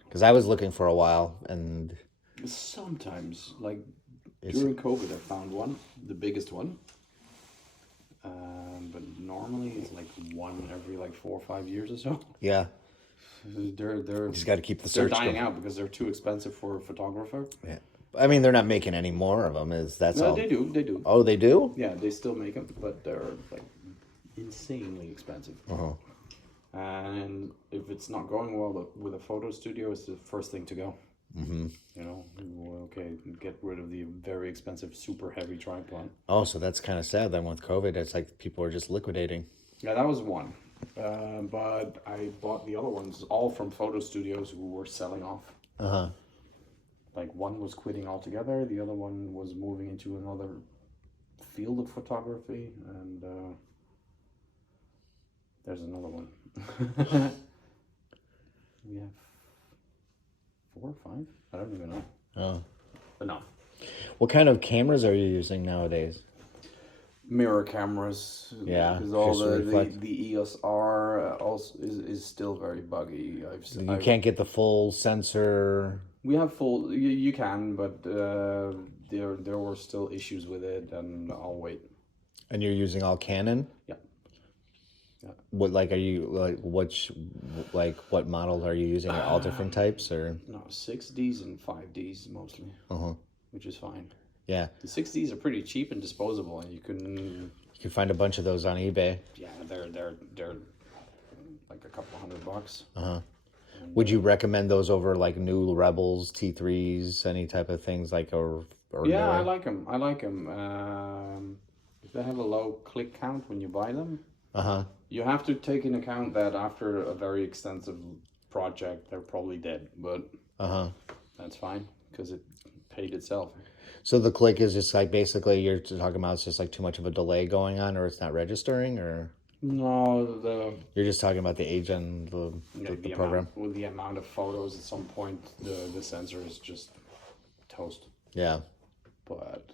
because I was looking for a while, and Sometimes, like during COVID, I found one, the biggest one. But normally it's like one every like 4 or 5 years or so. yeah, They're just got to keep the they're search dying going. out because they're too expensive for a photographer. Yeah, I mean, they're not making any more of them. That's No, all? they do. Oh, they do? Yeah, they still make them, but they're like insanely expensive. Uh-huh. And if it's not going well with a photo studio, it's the first thing to go. Mm-hmm. You know, okay, get rid of the very expensive, super heavy tripod. Oh, so that's kind of sad then with COVID. It's like people are just liquidating. Yeah, that was one. But I bought the other ones all from photo studios who were selling off. Uh-huh. Like one was quitting altogether, the other one was moving into another field of photography, and there's another one. We have 4 or 5? I don't even know. Oh. But no. What kind of cameras are you using nowadays? Mirror cameras. Yeah, Because all just to the reflect. EOS R also is still very buggy. You can't get the full sensor. We have full. You can, but there were still issues with it, and I'll wait. And you're using all Canon? Yeah. What are you what models are you using? Are all different types or? No, 6Ds and 5Ds mostly, which is fine. Yeah. The 6Ds are pretty cheap and disposable, and you can. You can find a bunch of those on eBay. Yeah, they're like a couple $100. Would you recommend those over like new Rebels, T3s, any type of things like or Yeah, I newer? like them. If they have a low click count when you buy them, you have to take into account that after a very extensive project, they're probably dead. But that's fine because it paid itself. So the click is just like basically you're talking about it's just like too much of a delay going on, or it's not registering, or No, you're just talking about the age and the program. with the amount of photos, at some point the sensor is just toast. Yeah. But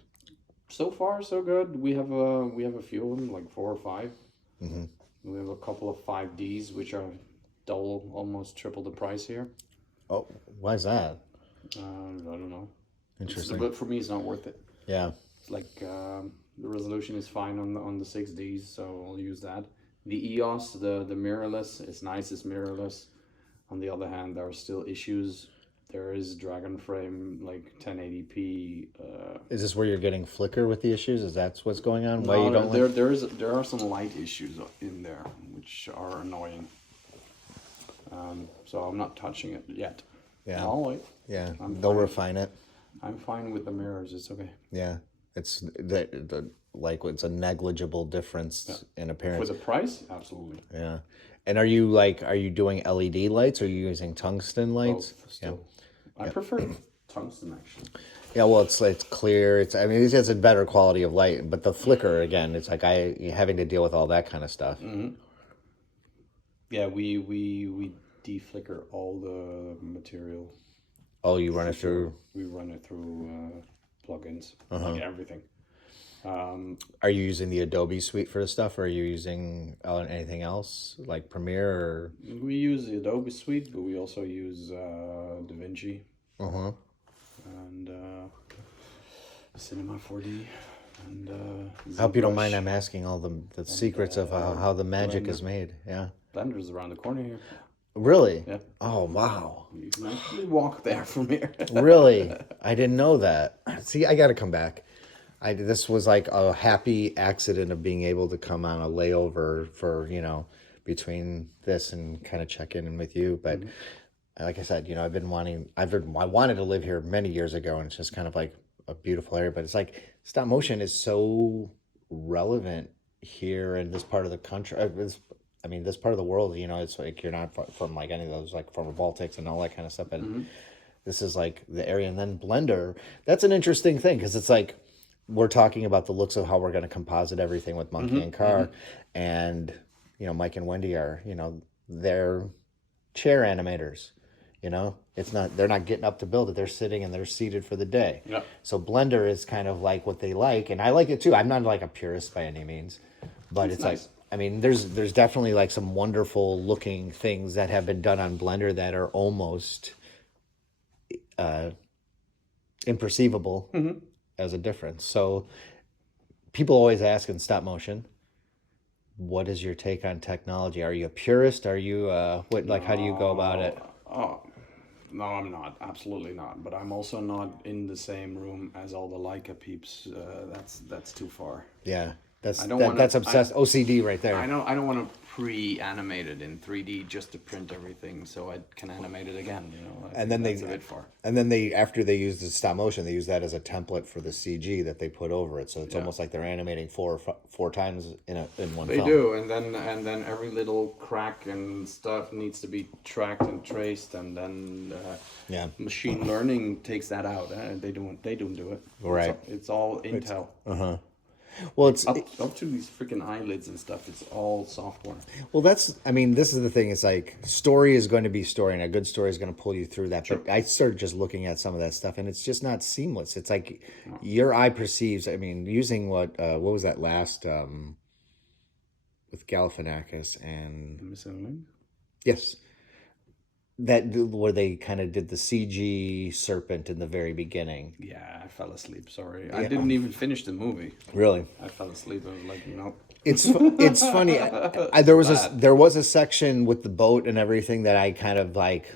so far so good. We have a few of them, like 4 or 5. We have a couple of 5Ds, which are double, almost triple the price here. Oh, why is that? I don't know. Interesting. But for me, it's not worth it. Yeah. Like the resolution is fine on the 6Ds, so I'll use that. The EOS, the mirrorless, it's nice. It's mirrorless. On the other hand, there are still issues. There is Dragon Frame like 1080p. Is this where you're getting flicker with the issues? Is that what's going on? Why you don't like? There are some light issues in there which are annoying. So I'm not touching it yet. Yeah. I'll wait. Yeah. I'm They'll fine. refine it. I'm fine with the mirrors. It's okay. Yeah. It's it's a negligible difference in For appearance. the price, absolutely. Yeah. And are you doing LED lights or are you using tungsten lights? Both still. I prefer tungsten actually. Yeah, well, it's clear. It's it's a better quality of light, but the flicker again, it's like having to deal with all that kind of stuff. Yeah, we deflicker all the material. Oh, you run it through. We run it through plugins, like everything. Are you using the Adobe suite for the stuff, or are you using anything else like Premiere? Or... We use the Adobe suite, but we also use DaVinci and Cinema 4D. And I hope you don't ZBrush. mind. I'm asking all the secrets of how the magic Blender. is made. Yeah. Blender's around the corner here. Really? Yeah. Oh wow. You can actually walk there from here. Really? I didn't know that. See, I got to come back. This was like a happy accident of being able to come on a layover for, between this and kind of check in with you. But like I said, I wanted to live here many years ago, and it's just kind of like a beautiful area. But it's like stop motion is so relevant here in this part of the country. This part of the world, it's like you're not from like any of those, like from the Baltics and all that kind of stuff. And this is like the area. And then Blender, that's an interesting thing because it's like we're talking about the looks of how we're going to composite everything with Monkey and Car. And, you know, Mike and Wendy are, you know, they're chair animators. You know, it's not, they're not getting up to build it. They're sitting and they're seated for the day. Yeah. So Blender is kind of like what they like. And I like it too. I'm not like a purist by any means, but it's nice. like, I mean, there's definitely like some wonderful looking things that have been done on Blender that are almost imperceivable as a difference. So people always ask in stop motion, what is your take on technology? Are you a purist? Are you what, like, how do you go about it? Oh, no, I'm not. Absolutely not. But I'm also not in the same room as all the Leica peeps. That's too far. Yeah, that's I don't that, wanna- that's obsessed OCD right there. I don't want to pre-animate it in 3D just to print everything so I can animate it again. You know, And then that's a bit far. after they use the stop motion, they use that as a template for the CG that they put over it. So it's almost like they're animating four times in one They film. do, and then every little crack and stuff needs to be tracked and traced, and then Yeah. machine learning takes that out. They don't do it. Right. It's all Intel. Well, it's Up to these freaking eyelids and stuff. It's all software. well, that's, I mean, this is the thing. It's like story is going to be story, and a good story is going to pull you through that. But I started just looking at some of that stuff, and it's just not seamless. It's like your eye perceives. I mean, using what was that last with Galifianakis and Missing yes, that where they kind of did the CG serpent in the very beginning. Yeah, I fell asleep. Sorry, I didn't even finish the movie. Really, I fell asleep. I was like, no. it's funny. There was a section with the boat and everything that I kind of like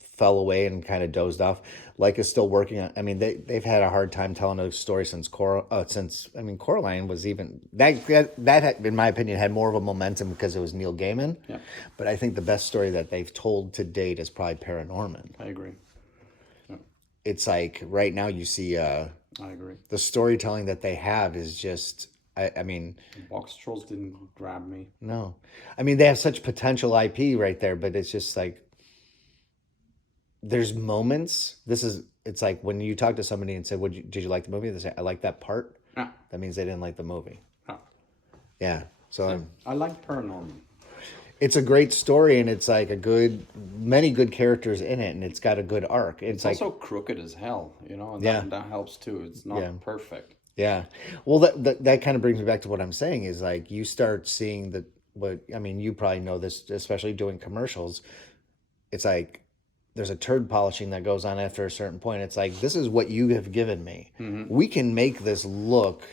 fell away and kind of dozed off. Leica's still working on. I mean, they've had a hard time telling a story since Coraline was even that in my opinion had more of a momentum because it was Neil Gaiman. Yeah. But I think the best story that they've told to date is probably Paranorman. I agree. It's like right now you see I agree. the storytelling that they have is just. I mean, Box Trolls didn't grab me. no, I mean they have such potential IP right there, but it's just like. There's moments. It's like when you talk to somebody and say, did you like the movie? They say, I like that part. Yeah. That means they didn't like the movie. Yeah. Yeah. So I like Paranorman. it's a great story, and it's like many good characters in it, and it's got a good arc. It's like, also crooked as hell, you know, and Yeah. that helps too. It's not perfect. yeah. Well, that kind of brings me back to what I'm saying is like you start seeing you probably know this, especially doing commercials. It's like, there's a turd polishing that goes on after a certain point. It's like, this is what you have given me. We can make this look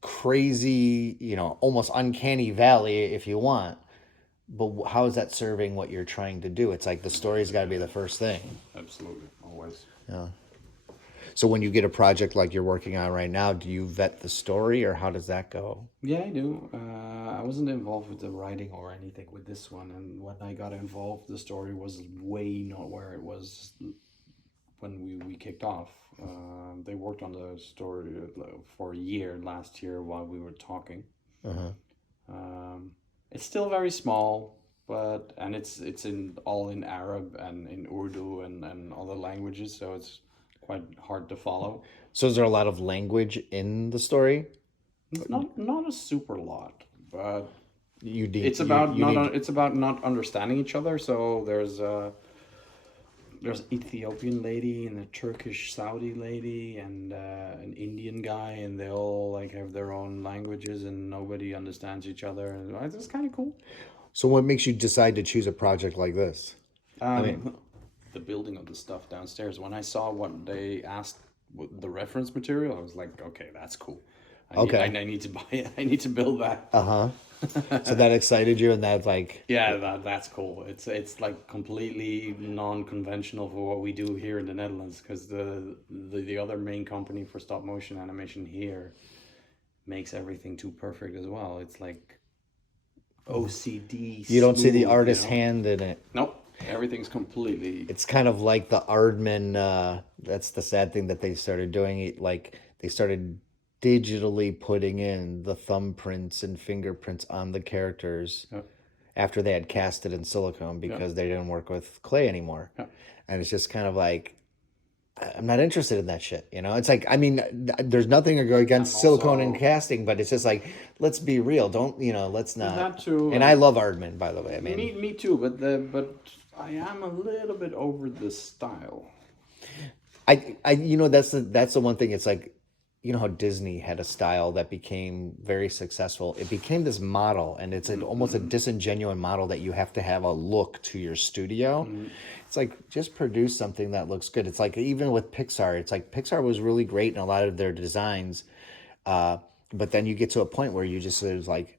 crazy, you know, almost uncanny valley if you want. But how is that serving what you're trying to do? It's like the story's got to be the first thing. Absolutely, always. Yeah. So when you get a project like you're working on right now, do you vet the story or how does that go? Yeah, I do. I wasn't involved with the writing or anything with this one, and when I got involved, the story was way not where it was when we kicked off. They worked on the story for a year last year while we were talking. It's still very small, but it's all in Arab and in Urdu and other languages, so it's quite hard to follow. So is there a lot of language in the story? It's not a super lot, but You need, it's about it's about not understanding each other. So there's Ethiopian lady and a Turkish Saudi lady and an Indian guy, and they all like have their own languages and nobody understands each other. And it's kind of cool. So what makes you decide to choose a project like this? The building of the stuff downstairs. When I saw what they asked, the reference material, I was like, okay, that's cool. I need to buy it. I need to build that. So that excited you, and that like Yeah, that's cool. It's like completely non-conventional for what we do here in the Netherlands, because the other main company for stop motion animation here makes everything too perfect as well. It's like OCD. you don't see the smooth, artist's you know? hand in it. Nope. Everything's completely. It's kind of like the Aardman. That's the sad thing that they started doing. Like they started digitally putting in the thumbprints and fingerprints on the characters after they had cast it in silicone because they didn't work with clay anymore. and it's just kind of like, I'm not interested in that shit. You know, it's like, I mean, there's nothing against I'm silicone and also- casting, but it's just like, let's be real. Don't, you know, let's not. That too, And I love Aardman, by the way. I mean, me too, but I am a little bit over the style. you know, that's the one thing. It's like, you know how Disney had a style that became very successful. It became this model, and it's almost a disingenuous model that you have to have a look to your studio. It's like, just produce something that looks good. It's like, even with Pixar, it's like Pixar was really great in a lot of their designs, but then you get to a point where you just, it's like,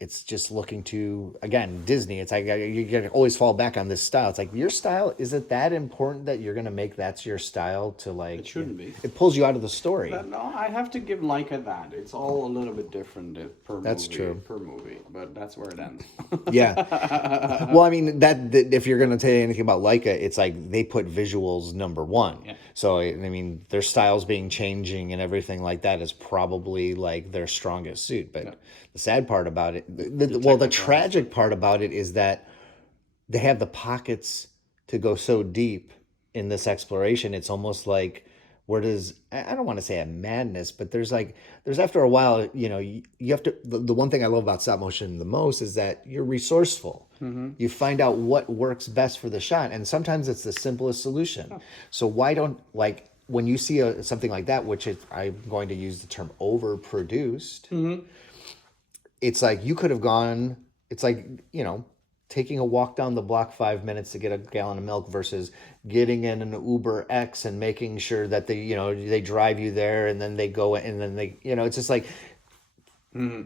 it's just looking to, again, Disney. It's like you can always fall back on this style. It's like, your style, is it that important that you're gonna make that's your style to like? It shouldn't be. It pulls you out of the story. But no, I have to give Leica that. It's all a little bit different per That's movie. true. Per movie, but that's where it ends. Yeah. Well, I mean, that if you're going to tell you anything about Leica, it's like they put visuals number one. Yeah. So, I mean, their styles being changing and everything like that is probably like their strongest suit. But the sad part about it, the tragic part about it is that they have the pockets to go so deep in this exploration. It's almost like, where does, I don't want to say a madness, but there's after a while, you know, you have to, the one thing I love about stop motion the most is that you're resourceful. You find out what works best for the shot, and sometimes it's the simplest solution. So why don't, like, when you see something like that, which is, I'm going to use the term overproduced, it's like you could have gone, it's like, you know, taking a walk down the block 5 minutes to get a gallon of milk versus getting in an Uber X and making sure that they drive you there, and then they go, and then they, you know, it's just like,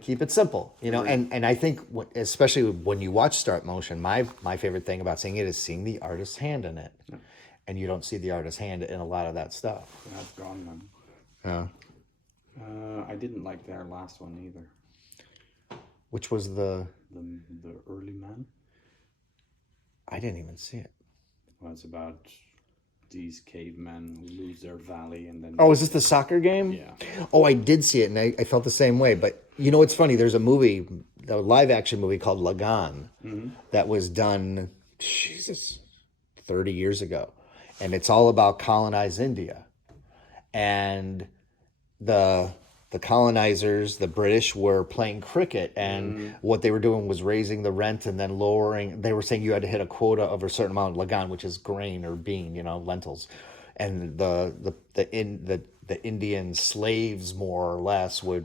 keep it simple, you know. And I think, especially when you watch stop motion, my favorite thing about seeing it is seeing the artist's hand in it. And you don't see the artist's hand in a lot of that stuff. That's gone, man. Yeah. I didn't like their last one either. Which was the early man. I didn't even see it. Well, it's about these cavemen who lose their valley and then. Oh, is this the soccer game? Yeah. Oh, I did see it, and I felt the same way. But you know what's funny? There's a movie, a live action movie called Lagan, that was done, 30 years ago, and it's all about colonized India, and the colonizers, the British, were playing cricket, and what they were doing was raising the rent and then lowering. They were saying you had to hit a quota of a certain amount of lagan, which is grain or bean, you know, lentils, and the Indian slaves, more or less, were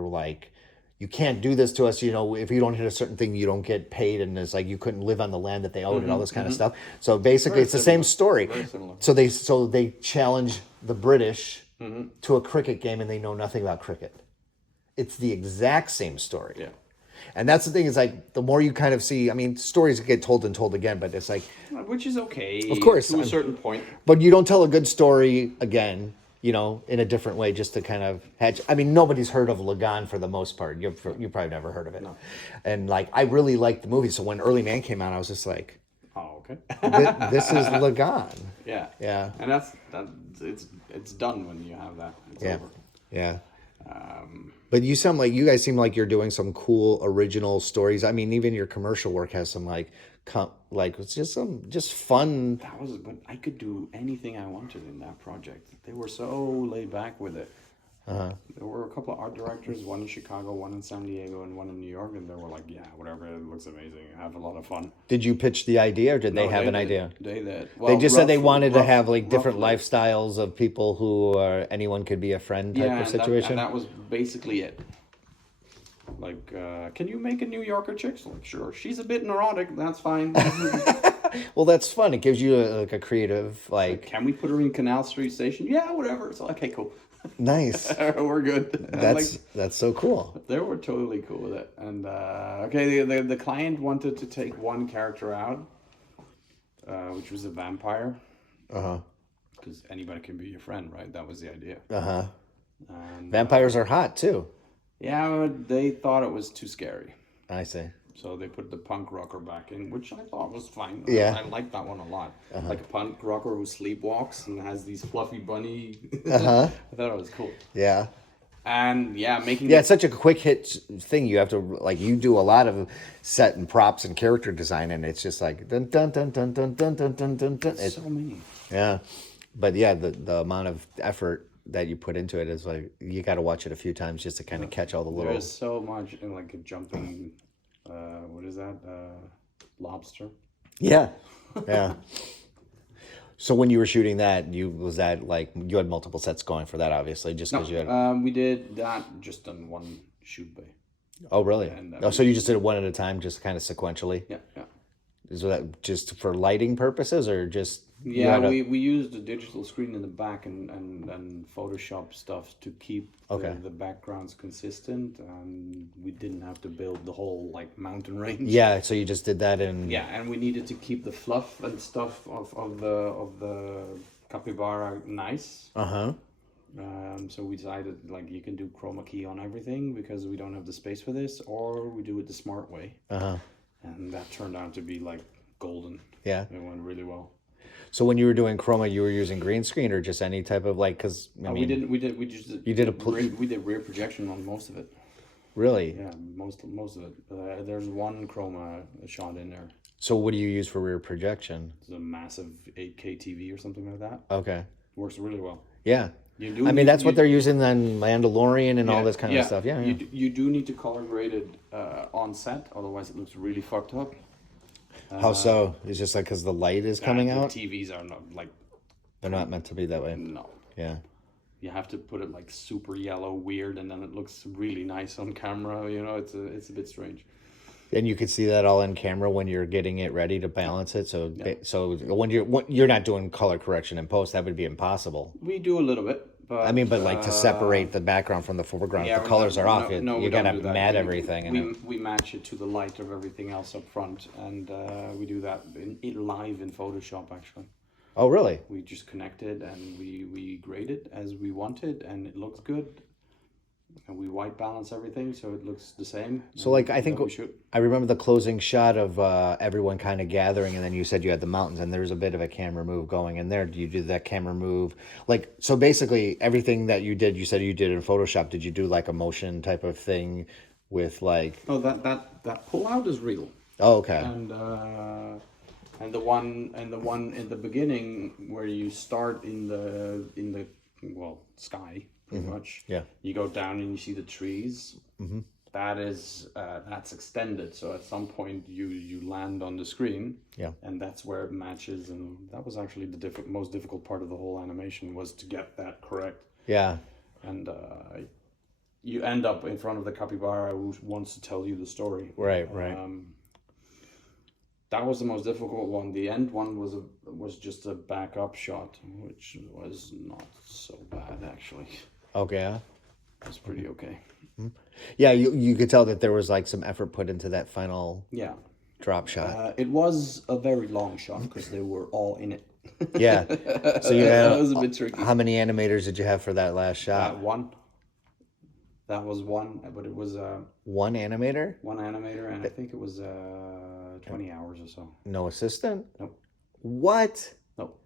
like, you can't do this to us, you know, if you don't hit a certain thing, you don't get paid, and it's like you couldn't live on the land that they owned and all this kind of stuff. So basically, it's the same story. Very similar. So they challenge the British to a cricket game, and they know nothing about cricket. It's the exact same story. Yeah. And that's the thing, is like, the more you kind of see, I mean, stories get told and told again, but it's like, Which is okay. Of course. To a certain point. but you don't tell a good story again, you know, in a different way, just to kind of hatch. I mean, nobody's heard of Lagan for the most part. You probably never heard of it. No. And like, I really liked the movie. So when Early Man came out, I was just like, Oh, okay. this is Lagan. Yeah. Yeah. And it's done when you have that. It's Yeah. over. Yeah. But you guys seem like you're doing some cool original stories. I mean, even your commercial work has some like it's just fun. That was, but I could do anything I wanted in that project. They were so laid back with it. There were a couple of art directors, one in Chicago, one in San Diego, and one in New York, and they were like, yeah, whatever, it looks amazing. Have a lot of fun. Did you pitch the idea, or did they No, have an did. idea? They did. They just said they wanted to have like different roughly. lifestyles of people who anyone could be a friend type of situation. And that was basically it. Like, can you make a New Yorker chick? Like, sure. She's a bit neurotic. That's fine. Well, that's fun. It gives you a creative, like, Can we put her in Canal Street Station? Yeah, whatever. It's okay, cool. nice. We're good. That's so cool. They were totally cool with it. And okay, the client wanted to take one character out, which was a vampire. Because anybody can be your friend, right? That was the idea. And, Vampires are hot too. yeah, but they thought it was too scary. I see. So they put the punk rocker back in, which I thought was fine. Yeah. I liked that one a lot. Like a punk rocker who sleepwalks and has these fluffy bunny. Uh-huh. I thought it was cool. Yeah. And yeah, making Yeah, it's such a quick hit thing. You have to like you do a lot of set and props and character design, and it's just like dun dun dun dun dun dun dun dun dun dun. so many. Yeah, but yeah, the amount of effort that you put into it is like you got to watch it a few times just to kind of catch all the little. There's so much in like a jumping. What is that? Lobster. Yeah, yeah. So when you were shooting that, was that like you had multiple sets going for that, obviously, just No, because you had. we did that just on one shoot bay. Oh, really? and, Oh, so you just did it one at a time, just kind of sequentially. Yeah, yeah. Is that just for lighting purposes, or just? you Yeah, had a- we used a digital screen in the back and Photoshop stuff to keep Okay. the backgrounds consistent, and we didn't have to build the whole like mountain range. Yeah, so you just did that in. Yeah, and we needed to keep the fluff and stuff of the capybara nice. Uh-huh. So we decided like you can do chroma key on everything because we don't have the space for this, or we do it the smart way. Uh-huh. And that turned out to be like golden. Yeah. It went really well. So when you were doing chroma, you were using green screen or just any type of like, because I mean, we just You did a we did rear projection on most of it. really? Yeah, most of it. There's one chroma shot in there. So what do you use for rear projection? It's a massive 8K TV or something like that. Okay. Works really well. Yeah. You do I mean, need- that's what you- they're using on Mandalorian and all this kind of stuff. Yeah, yeah. You do need to color grade it on set, otherwise it looks really fucked up. How so? It's just like because the light is coming the out? TVs are not like, They're not meant to be that way. no. Yeah. You have to put it like super yellow, weird, and then it looks really nice on camera. You know, it's a bit strange. And you could see that all in camera when you're getting it ready to balance it. So, so when you're not doing color correction in post, that would be impossible. We do a little bit, but I mean, but like to separate the background from the foreground, if the colors are off, you we gotta don't do that. mat everything. We match it to the light of everything else up front, and we do that live in Photoshop. Actually, Oh, really? we just connect it and we grade it as we want it, and it looks good. And we white balance everything so it looks the same. So, like, I think we shoot. I remember the closing shot of everyone kind of gathering, and then you said you had the mountains, and there was a bit of a camera move going in there. Do you do that camera move? Like, so basically, everything that you did, you said you did in Photoshop. Did you do like a motion type of thing with like? Oh, that pull out is real. Oh, okay. And the one in the beginning where you start in the sky pretty much. Yeah. You go down and you see the trees. Mm-hmm. That is that's extended. So at some point you land on the screen. Yeah. And that's where it matches. And that was actually the most difficult part of the whole animation was to get that correct. Yeah. And you end up in front of the capybara who wants to tell you the story. Right. Right. That was the most difficult one. The end one was just a backup shot, which was not so bad actually. Okay. Yeah. It was pretty okay. Yeah. You could tell that there was like some effort put into that final Yeah. drop shot. It was a very long shot because they were all in it. Yeah. So you had That was a bit tricky. how many animators did you have for that last shot? One. That was one, but it was One animator? one animator, and I think it was 20 hours or so. No assistant? Nope. What? Nope.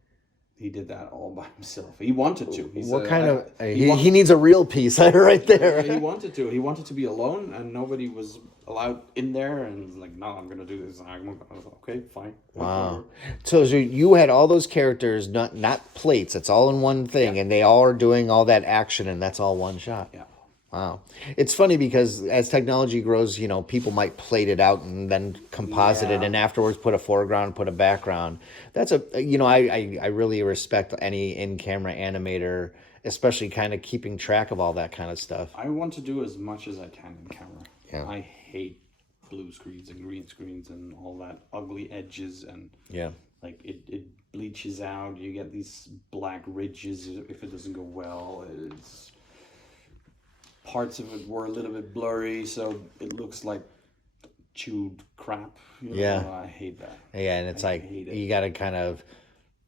He did that all by himself. He wanted to. What kind of? He needs a real piece right there. He wanted to. He wanted to be alone, and nobody was allowed in there. And he's like, "No, I'm gonna do this." I was like, okay, fine. Wow. So you had all those characters, not plates. It's all in one thing, and they all are doing all that action, and that's all one shot. Yeah. Wow. It's funny because as technology grows, people might plate it out and then composite it Yeah. and afterwards put a foreground, put a background. That's I really respect any in-camera animator, especially kind of keeping track of all that kind of stuff. I want to do as much as I can in camera. Yeah. I hate blue screens and green screens and all that ugly edges and Yeah. like it bleaches out. You get these black ridges if it doesn't go well. It's parts of it were a little bit blurry, so it looks like chewed crap. Yeah. I hate that. Yeah, and it's like hate it. you got to kind of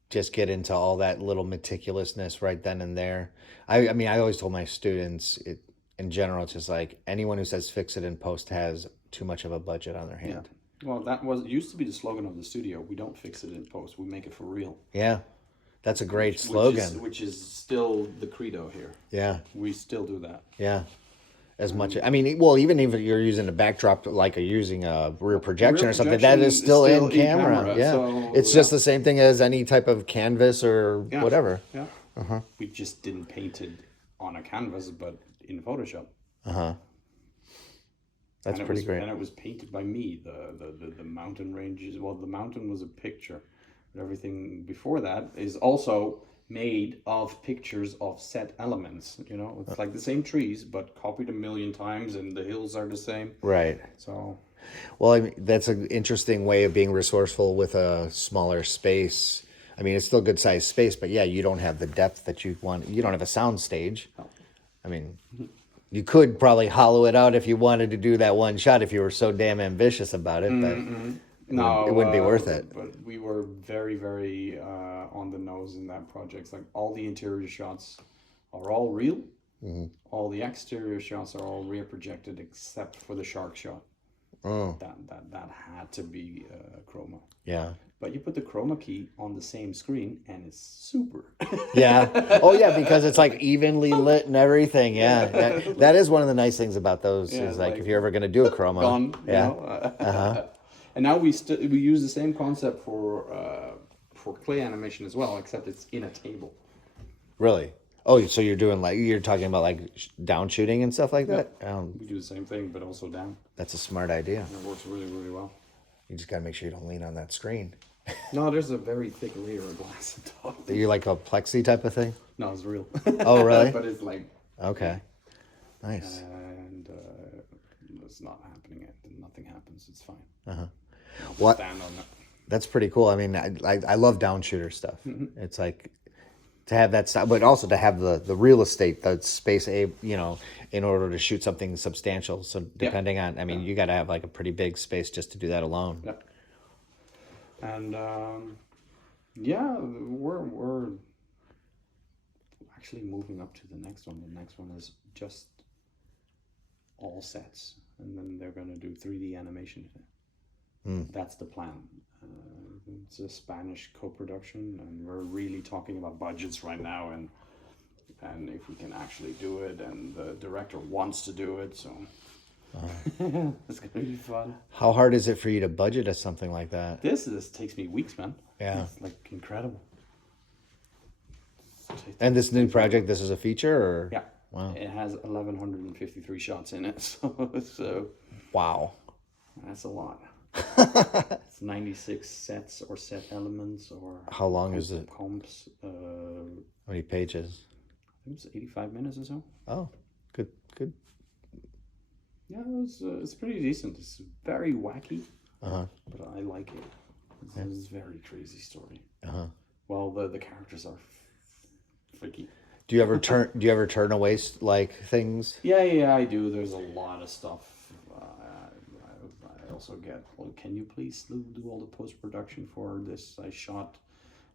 just get into all that little meticulousness right then and there. I mean, I always told my students, in general, it's just like anyone who says fix it in post has too much of a budget on their hand. Well, used to be the slogan of the studio. We don't fix it in post. We make it for real. Yeah. That's a great slogan. Which is still the credo here. Yeah. We still do that. Yeah. As much, I mean, well, even if you're using a backdrop, like you're using a rear projection or something, that is still in camera. Yeah. So, It's just the same thing as any type of canvas or whatever. Yeah. We just didn't paint it on a canvas, but in Photoshop. That's pretty great. And it was painted by me. The mountain ranges. Well, the mountain was a picture, but everything before that is also made of pictures of set elements. You know, it's like the same trees, but copied a million times, and the hills are the same. Right. So, well, I mean, that's an interesting way of being resourceful with a smaller space. I mean, it's still good sized space, but yeah, you don't have the depth that you want. You don't have a sound stage. No. I mean, you could probably hollow it out if you wanted to do that one shot if you were so damn ambitious about it, but no, it wouldn't be worth it. But we were very, very on the nose in that project. Like all the interior shots are all real. All the exterior shots are all rear projected except for the shark shot. Oh. That had to be chroma. Yeah. But you put the chroma key on the same screen and it's super. Yeah. Oh, yeah, because it's like evenly lit and everything. Yeah. That is one of the nice things about those is like if you're ever going to do a chroma. Gone, yeah. You know, and now we use the same concept for clay animation as well, except it's in a table. Really? Oh, so you're doing you're talking about like down shooting and stuff like that? We do the same thing, but also down. That's a smart idea. And it works really, really well. You just got to make sure you don't lean on that screen. No, there's a very thick layer of glass on top. Are you like a plexi type of thing? No, it's real. Oh, really? But it's like... Okay. Nice. And it's not happening yet. Nothing happens. It's fine. What? Stand on it. That's pretty cool. I mean, I love down shooter stuff. It's like to have that stuff, but also to have the real estate, the space, you know, in order to shoot something substantial. So depending on, I mean, you got to have like a pretty big space just to do that alone. Yeah. And we're actually moving up to the next one. The next one is just all sets, and then they're going to do 3D animation. That's the plan. It's a Spanish co-production, and we're really talking about budgets right now, and if we can actually do it, and the director wants to do it, so it's gonna be fun. How hard is it for you to budget at something like that? This takes me weeks, man. Yeah, it's like incredible. And this new project, this is a feature, or yeah, wow, it has 1,153 shots in it, so wow, that's a lot. It's 96 sets or set elements or how long is it? Comps. How many pages? I think it's 85 minutes or so. Oh, good. Yeah, it's pretty decent. It's very wacky, but I like it. It's a very crazy story. Well, the characters are freaky. Do you ever turn away like things? Yeah, I do. There's a lot of stuff. I also get, well, can you please do all the post-production for this? I shot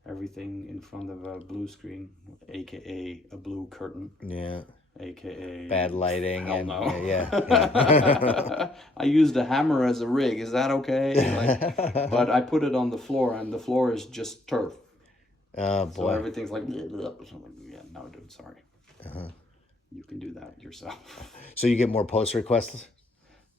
everything in front of a blue screen, aka a blue curtain. Yeah. AKA bad lighting. Hell and no. Yeah. I used a hammer as a rig. Is that okay? But I put it on the floor, and the floor is just turf. Oh boy. So everything's like, yeah, no, dude, sorry. You can do that yourself. So you get more post requests?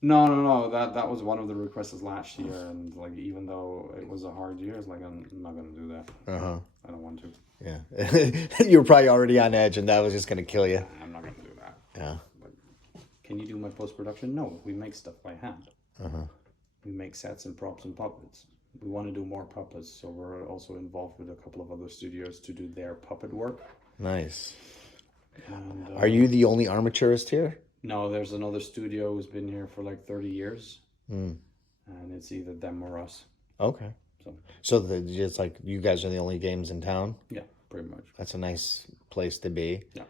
No. That was one of the requests last year, and like even though it was a hard year, it's like I'm not gonna do that. I don't want to. Yeah. You were probably already on edge, and that was just gonna kill you. I'm not gonna do that. Yeah. But can you do my post production? No, we make stuff by hand. We make sets and props and puppets. We want to do more puppets, so we're also involved with a couple of other studios to do their puppet work. Nice. And, are you the only armaturist here? No, there's another studio who's been here for like 30 years. And it's either them or us. Okay. So it's like you guys are the only games in town? Yeah, pretty much. That's a nice place to be. Yeah.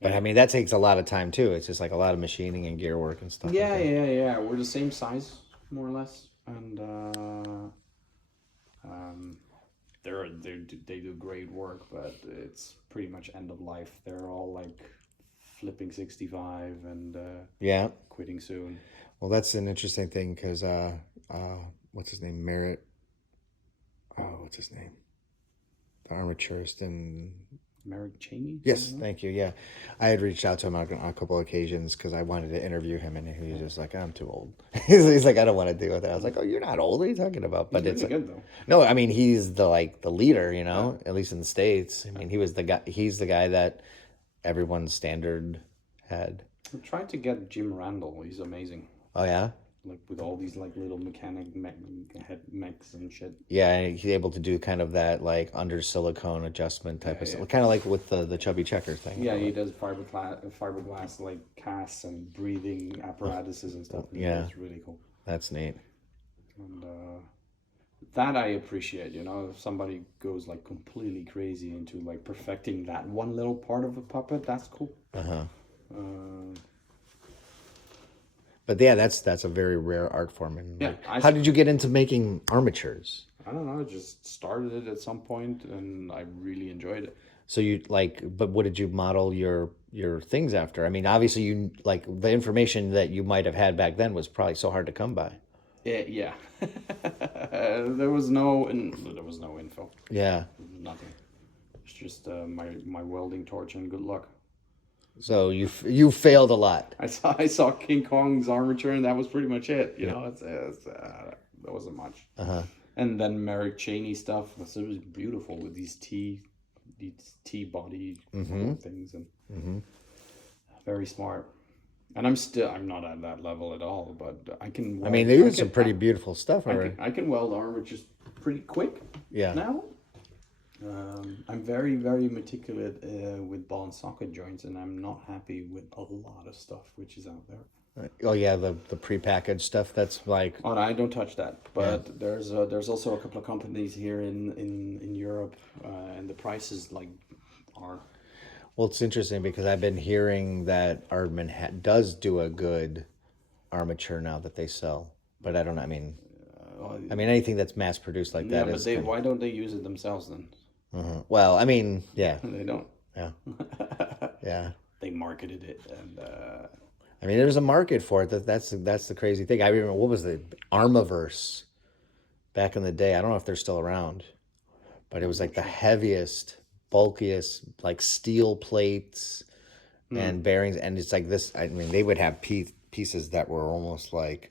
But I mean, that takes a lot of time too. It's just like a lot of machining and gear work and stuff. Yeah, like that. yeah. We're the same size, more or less. And they do great work, but it's pretty much end of life. They're all like flipping 65 and yeah, quitting soon. Well, that's an interesting thing because what's his name? Merritt. Oh, what's his name? the armaturist in. Merrick Cheney? Yes, thank you. Yeah, I had reached out to him on a couple of occasions because I wanted to interview him, and he was just like, "I'm too old." He's like, "I don't want to deal with it." I was like, "Oh, you're not old. What are you talking about?" But He's it's really good though. no, I mean, he's the leader, you know, at least in the States. I mean, he was the guy. He's the guy that everyone's standard had. I tried to get Jim Randall. He's amazing. Oh yeah. Like with all these like little head mechs and shit. Yeah, and he's able to do kind of that like under silicone adjustment type of stuff, kind of like with the chubby checker thing. Yeah, he does fiberglass like casts and breathing apparatuses and stuff. Yeah. It's really cool. That's neat. And that I appreciate, you know, if somebody goes like completely crazy into like perfecting that one little part of a puppet, that's cool. But yeah, that's a very rare art form. And Yeah, like, how did you get into making armatures? I don't know, I just started it at some point and I really enjoyed it. So you like, but what did you model your things after? I mean, obviously you like the information that you might have had back then was probably so hard to come by. Yeah. There was no info. Yeah. Nothing. It's just my welding torch and good luck. So you failed a lot. I saw King Kong's armature and that was pretty much it. You know, that wasn't much. And then Merrick Cheney stuff. So it was beautiful with these T body things and very smart. And I'm not at that level at all, but I can. Weld, I mean, there's some pretty beautiful stuff already. I can weld armatures pretty quick. Yeah. Now. I'm very, very meticulous with ball and socket joints, and I'm not happy with a lot of stuff which is out there. Oh yeah, the prepackaged stuff. That's like. Oh, no, I don't touch that. But there's also a couple of companies here in Europe, and the prices like are. Well, it's interesting because I've been hearing that Aardman does do a good armature now that they sell, but I don't know. I mean, anything that's mass produced like that is. But why don't they use it themselves then? Well, I mean, yeah. They don't. Yeah. Yeah. They marketed it, and I mean, there's a market for it. That's the crazy thing. I remember what was the Armaverse back in the day. I don't know if they're still around, but it was like the heaviest, bulkiest, like steel plates and bearings, and it's like this. I mean, they would have pieces that were almost like,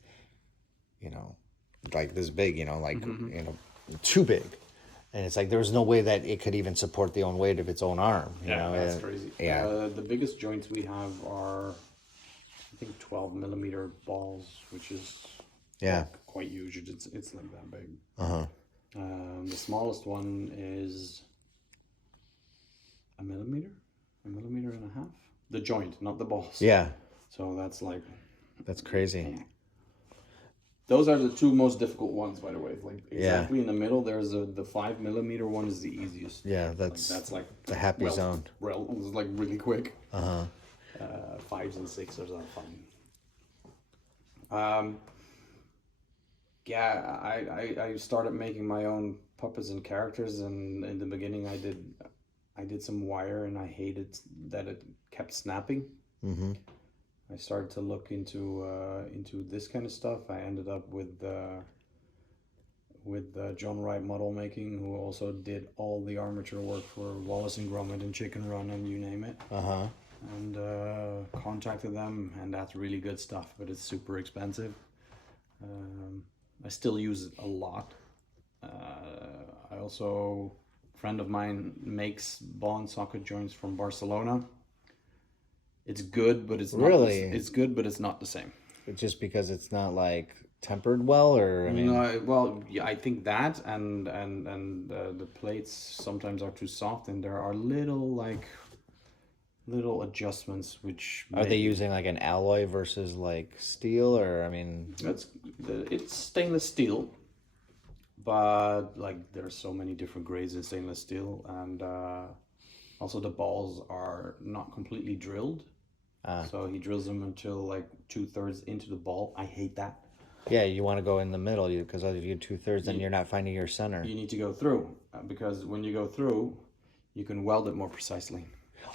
you know, like this big. You know, like you know, too big. And it's like there was no way that it could even support the own weight of its own arm. You know? That's crazy. Yeah. The biggest joints we have are, I think, 12 millimeter balls, which is quite huge. It's like that big. The smallest one is a millimeter and a half. The joint, not the balls. Yeah. So that's like. That's crazy. Those are the two most difficult ones, by the way. Like exactly in the middle, there's the 5 millimeter one is the easiest. Yeah, that's like the happy zone. Well, it's like really quick. 5s and 6s are fun. I started making my own puppets and characters, and in the beginning I did some wire, and I hated that it kept snapping. I started to look into this kind of stuff. I ended up with John Wright Model Making, who also did all the armature work for Wallace and Gromit and Chicken Run and you name it. And contacted them, and that's really good stuff, but it's super expensive. I still use it a lot. I also, a friend of mine makes ball and socket joints from Barcelona. It's good, but it's not it's good, but it's not the same. Just because it's not like tempered well, or I mean, I think that and the plates sometimes are too soft, and there are little adjustments which. Are they using like an alloy versus like steel, or I mean? It's stainless steel, but like there's so many different grades in stainless steel, and also the balls are not completely drilled. So he drills them until like 2/3 into the ball. I hate that. Yeah, you want to go in the middle because if you do 2/3, then you're not finding your center. You need to go through because when you go through, you can weld it more precisely.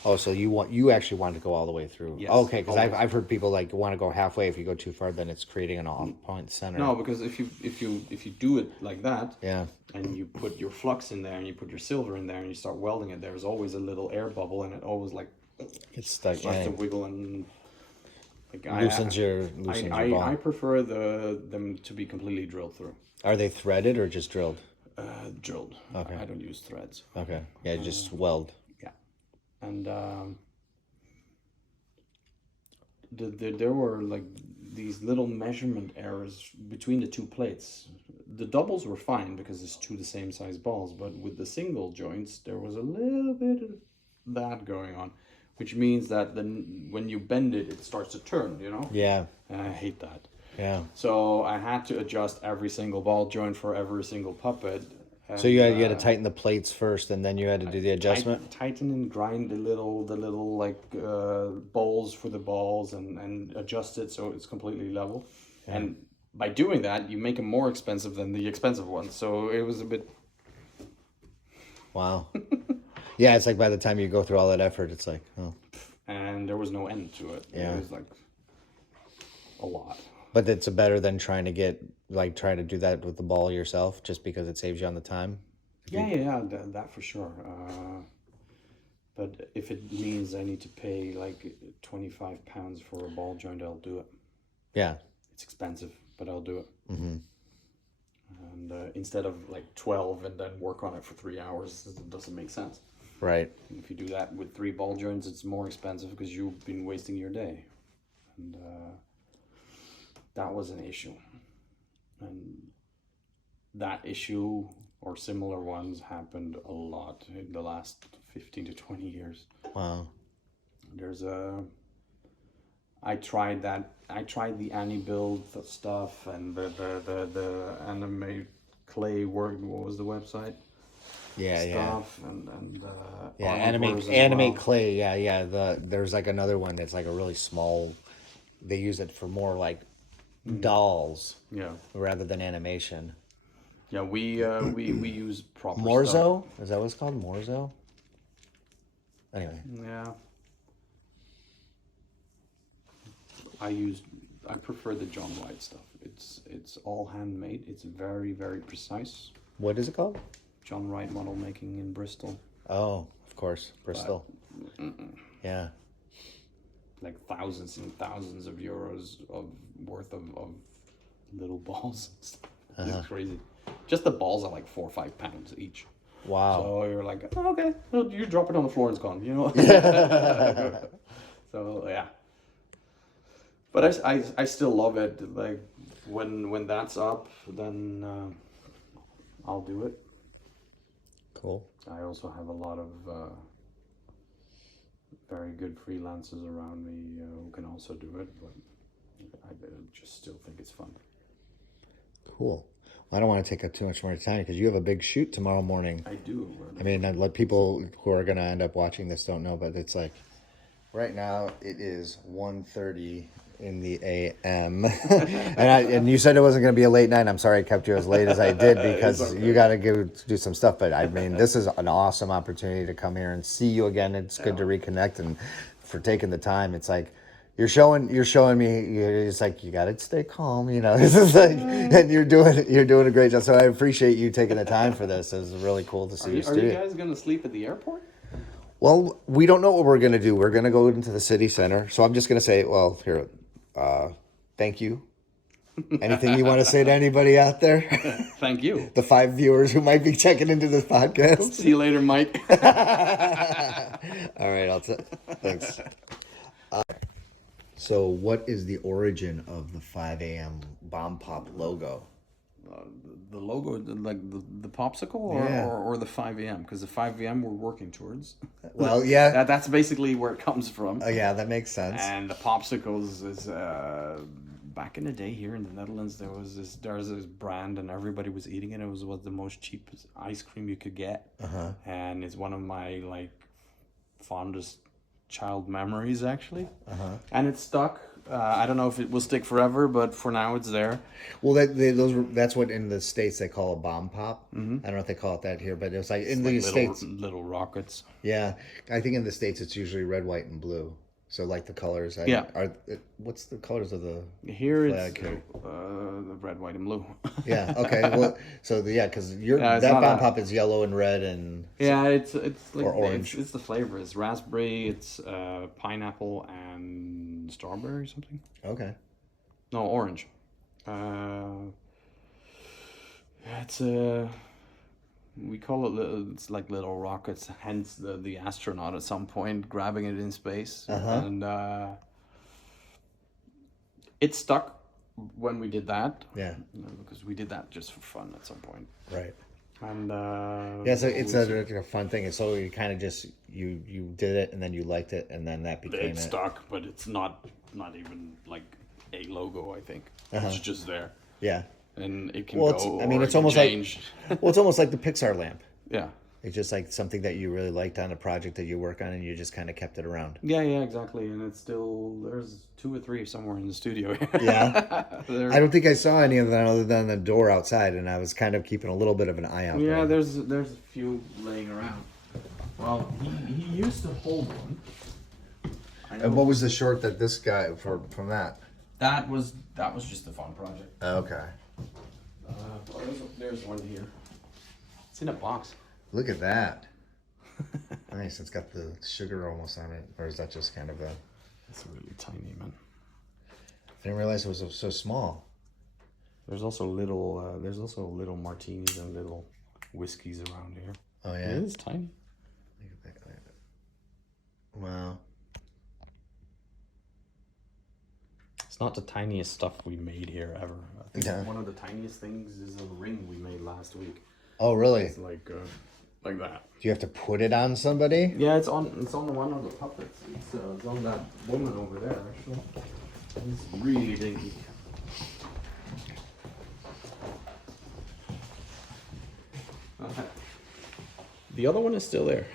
Oh, so you actually want to go all the way through? Yes, Okay, because always. I've heard people like want to go halfway. If you go too far, then it's creating an off point center. No, because if you do it like that, Yeah. and you put your flux in there and you put your silver in there and you start welding it, there's always a little air bubble and it always like It's stuck. starts Yeah. to wiggle and like Loosens your ball. I prefer them to be completely drilled through. Are they threaded or just drilled? Drilled. Okay. I don't use threads. Okay. Yeah, just weld. Yeah, and there were like these little measurement errors between the two plates. The doubles were fine because it's two the same size balls, but with the single joints, there was a little bit of that going on, which means that then when you bend it, it starts to turn, you know? Yeah. And I hate that. Yeah. So I had to adjust every single ball joint for every single puppet. So you had to tighten the plates first, and then you had to do the adjustment. Tighten and grind the little like bowls for the balls and adjust it so it's completely level. Yeah. And by doing that, you make them more expensive than the expensive ones. So it was a bit. Wow. Yeah, it's like by the time you go through all that effort, it's like, oh. And there was no end to it. Yeah. It was like a lot. But it's better than trying to do that with the ball yourself, just because it saves you on the time. Yeah, that for sure. But if it means I need to pay like £25 for a ball joint, I'll do it. Yeah. It's expensive, but I'll do it. Mm-hmm. And instead of like 12 and then work on it for 3 hours, it doesn't make sense. Right. If you do that with 3 ball joints, it's more expensive because you've been wasting your day. And that was an issue. And that issue or similar ones happened a lot in the last 15 to 20 years. Wow. I tried the AniBuild stuff and the anime clay work. What was the website? Yeah, stuff and yeah, animators animate well. clay. Yeah. There's like another one that's like a really small. They use it for more like dolls. Yeah. Rather than animation. Yeah, we use proper Morzo? stuff. Is that what it's called? Morzo? Anyway. Yeah. I prefer the John Wright stuff. It's all handmade. It's very, very precise. What is it called? John Wright model making in Bristol. Oh, of course, Bristol. Yeah. Like thousands and thousands of euros worth of little balls. It's crazy. Just the balls are like 4 or 5 pounds each. Wow. So you're like, oh, okay, well, you drop it on the floor, it's gone. You know. So yeah. But I still love it. Like when that's up, then I'll do it. Cool. I also have a lot of very good freelancers around me who can also do it, but I just still think it's fun. Cool. I don't want to take up too much more time because you have a big shoot tomorrow morning. I do. I mean, I let people who are going to end up watching this don't know, but it's like right now it is 1:30 in the a.m. and you said it wasn't going to be a late night. I'm sorry I kept you as late as I did because okay. You got to do some stuff. But I mean, this is an awesome opportunity to come here and see you again. It's good to reconnect, and for taking the time. It's like you're showing me. It's like you got to stay calm. You know, this is like, and you're doing a great job. So I appreciate you taking the time for this. It was really cool to see you. Are you guys going to sleep at the airport? Well, we don't know what we're going to do. We're going to go into the city center. So I'm just going to say, well, here. Thank you. Anything you want to say to anybody out there? Thank you. The 5 viewers who might be checking into this podcast. See you later, Mike. All right, thanks. So what is the origin of the 5 a.m. Bomb Pop logo? The logo, like the popsicle or the 5 a.m.? Because the 5 a.m. we're working towards. Well, yeah. That's basically where it comes from. Oh, yeah, that makes sense. And the popsicles is back in the day here in the Netherlands, there's this brand and everybody was eating it. It was the most cheapest ice cream you could get. Uh-huh. And it's one of my like fondest child memories actually. Uh-huh. And it stuck I don't know if it will stick forever, but for now it's there. Well, that's what in the States they call a bomb pop. Mm-hmm. I don't know if they call it that here, but it's like in the States. Little rockets. Yeah, I think in the States it's usually red, white, and blue. So like the colors. What's the colors of the here? Flag It's the red, white, and blue. Yeah. Okay. Well, so because that bomb pop is yellow and red and it's like or orange. It's the flavor. It's raspberry. It's pineapple and strawberry or something. Okay. No, orange. It's we call it it's like little rockets. Hence the astronaut at some point grabbing it in space, and it stuck when we did that. Yeah. Because we did that just for fun at some point. Right. And so it's a fun thing. So you kind of just you did it and then you liked it and then that became it stuck, but it's not even like a logo. I think it's just there. Yeah. And it can it's almost change. like it's almost like the Pixar lamp. Yeah. It's just like something that you really liked on a project that you work on and you just kind of kept it around. Yeah, exactly. And it's still, there's 2 or 3 somewhere in the studio. Yeah. I don't think I saw any of them other than the door outside, and I was kind of keeping a little bit of an eye out. Yeah, there's a few laying around. Well, he used to hold one. And what was the short that this guy from that? That was just a fun project. Okay. There's one here. It's in a box. Look at that. Nice. It's got the sugar almost on it. Or is that just kind of a... It's really tiny, man. I didn't realize it was so small. There's also little martinis and little whiskeys around here. Oh, yeah? It is tiny. Look at that. Wow. It's not the tiniest stuff we made here ever. I think one of the tiniest things is a ring we made last week. Oh, really? It's like that. Do you have to put it on somebody? Yeah, it's on one of the puppets. It's on that woman over there, actually. It's really dinky. The other one is still there.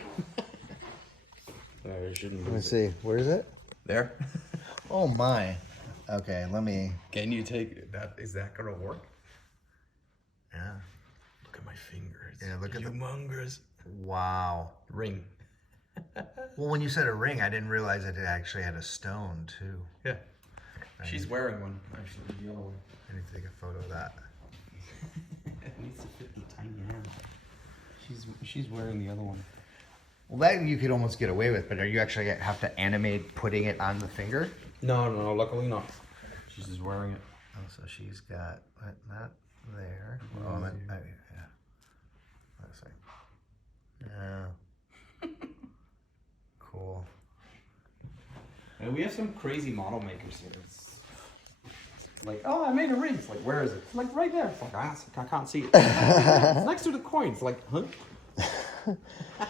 There, shouldn't Let me see. Where is it? There. Oh, my. Okay, let me... Can you take that? Is that gonna work? Yeah. Look at my fingers. Yeah, look at the... humongous Wow. ring. Well, when you said a ring, I didn't realize that it actually had a stone, too. Yeah. She's wearing one, actually, the other one. I need to take a photo of that. It needs to fit the tiny hand. She's wearing the other one. Well, that you could almost get away with, but are you actually have to animate putting it on the finger? No, luckily not. She's just wearing it. Oh, so she's got not there. Oh, that, yeah. Let's see. Yeah. Cool. And we have some crazy model makers here. It's like, oh, I made a ring. It's like, where is it? It's like right there. It's like, I can't see it. It's next to the coin. It's like, huh?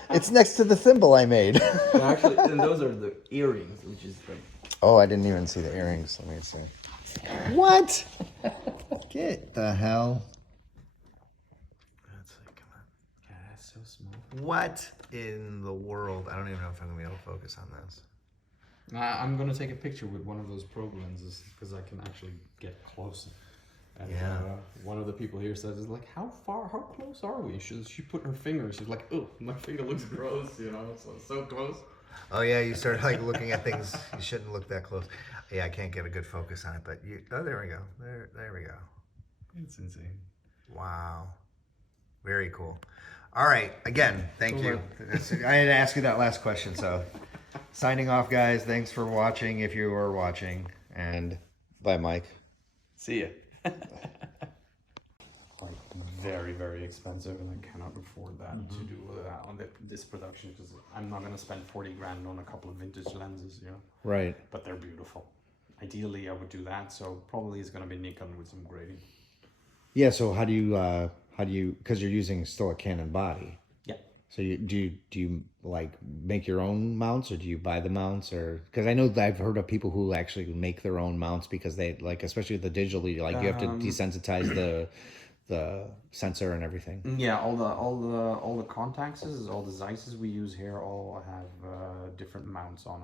It's next to the thimble I made. And actually, and those are the earrings, which is like. Oh, I didn't even see the earrings. Let me see. What? Get the hell. That's like, come on. Yeah, that's so small. What in the world? I don't even know if I'm gonna be able to focus on this. I'm gonna take a picture with one of those probe lenses because I can actually get close. And one of the people here says, "Is like, how close are we?" She put her finger. She's like, "Oh, my finger looks gross," so close. Oh yeah, you start like looking at things. You shouldn't look that close. Yeah, I can't get a good focus on it, but oh, there we go. There we go. It's insane. Wow, very cool. All right, again, thank you. I had to ask you that last question, so signing off, guys. Thanks for watching, if you were watching, and bye, Mike. See ya. Like very, very expensive, and I cannot afford that to do on this production because I'm not gonna spend 40 grand on a couple of vintage lenses, Right. But they're beautiful. Ideally, I would do that. So probably it's gonna be Nikon with some grading. Yeah. So how do you? Because you're using still a Canon body. Yeah. So do you like make your own mounts, or do you buy the mounts, or because I know that I've heard of people who actually make their own mounts because they like, especially the digitally, like you have to desensitize the sensor and everything. Yeah, all the contacts, all the Zeisses we use here all have different mounts on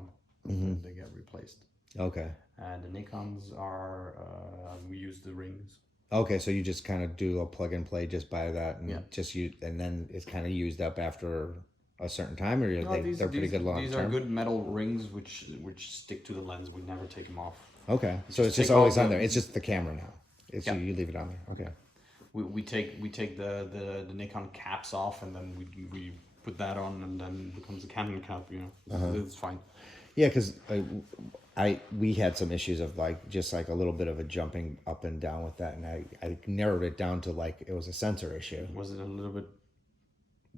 them. They get replaced. Okay. And the Nikons are, we use the rings. Okay, so you just kind of do a plug and play, just buy that and Yeah. just use, and then it's kind of used up after a certain time, or No, they're pretty good long These term. are good metal rings which stick to the lens. We never take them off. Okay, so it's take just always off on the- there. It's just the camera now. Yeah. You leave it on there. Okay. We take the Nikon caps off, and then we put that on, and then it becomes a Canon cap. It's fine. Yeah, because we had some issues of like just like a little bit of a jumping up and down with that, and I narrowed it down to like it was a sensor issue. Was it a little bit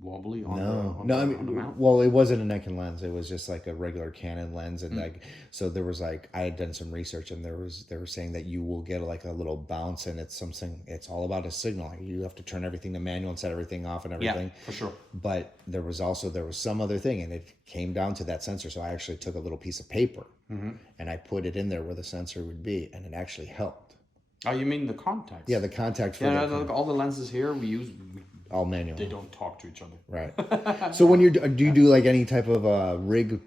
wobbly on No, the I on the mean, mount? well, it wasn't a Nikon lens. It was just like a regular Canon lens, and like, so there was like, I had done some research, and they were saying that you will get like a little bounce, and it's something. It's all about a signal. You have to turn everything to manual and set everything off and everything. Yeah, for sure. But there was some other thing, and it came down to that sensor. So I actually took a little piece of paper, and I put it in there where the sensor would be, and it actually helped. Oh, you mean the contacts? Yeah, the contact for Yeah, the, look, all the lenses here we use. all manual. They don't talk to each other. Right. So when do you do like any type of rig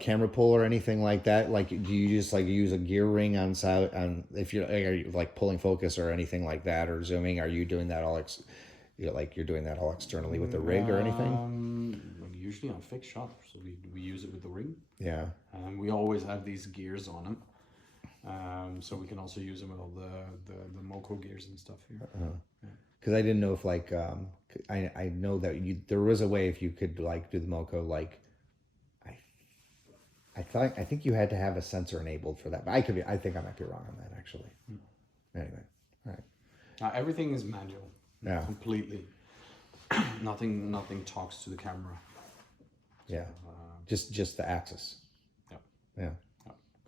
camera pull or anything like that? Like, do you just like use a gear ring on side on if are you like pulling focus or anything like that, or zooming? Are you doing that all you're doing that all externally with the rig or anything? Usually on fixed shots, so we use it with the ring. Yeah. And we always have these gears on them. So we can also use them with all the Moco gears and stuff here. Because I didn't know if like I know that there was a way if you could like do the Moco like I think you had to have a sensor enabled for that, but I think I might be wrong on that actually. Anyway, all right. Everything is manual. Yeah. Completely. Nothing talks to the camera. Yeah. Just the axis. Yeah. Yeah.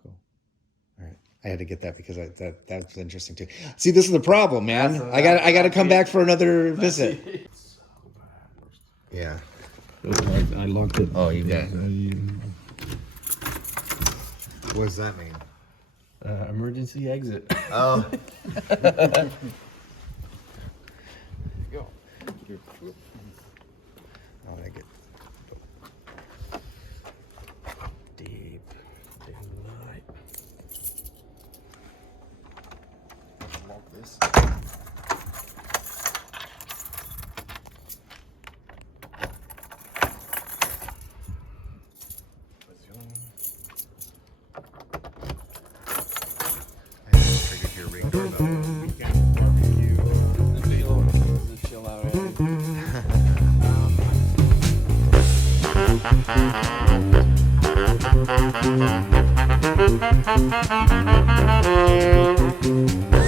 Cool. All right. I had to get that because that's interesting too. See, this is the problem, man. I got to come back for another visit. Yeah. I locked it. Oh, you did. What does that mean? Emergency exit. Oh. Go. I want to get Deep in the night. Lock this. I just triggered your ring doorbell. Weekend barbecue. Chill out. Eddie. Thank you.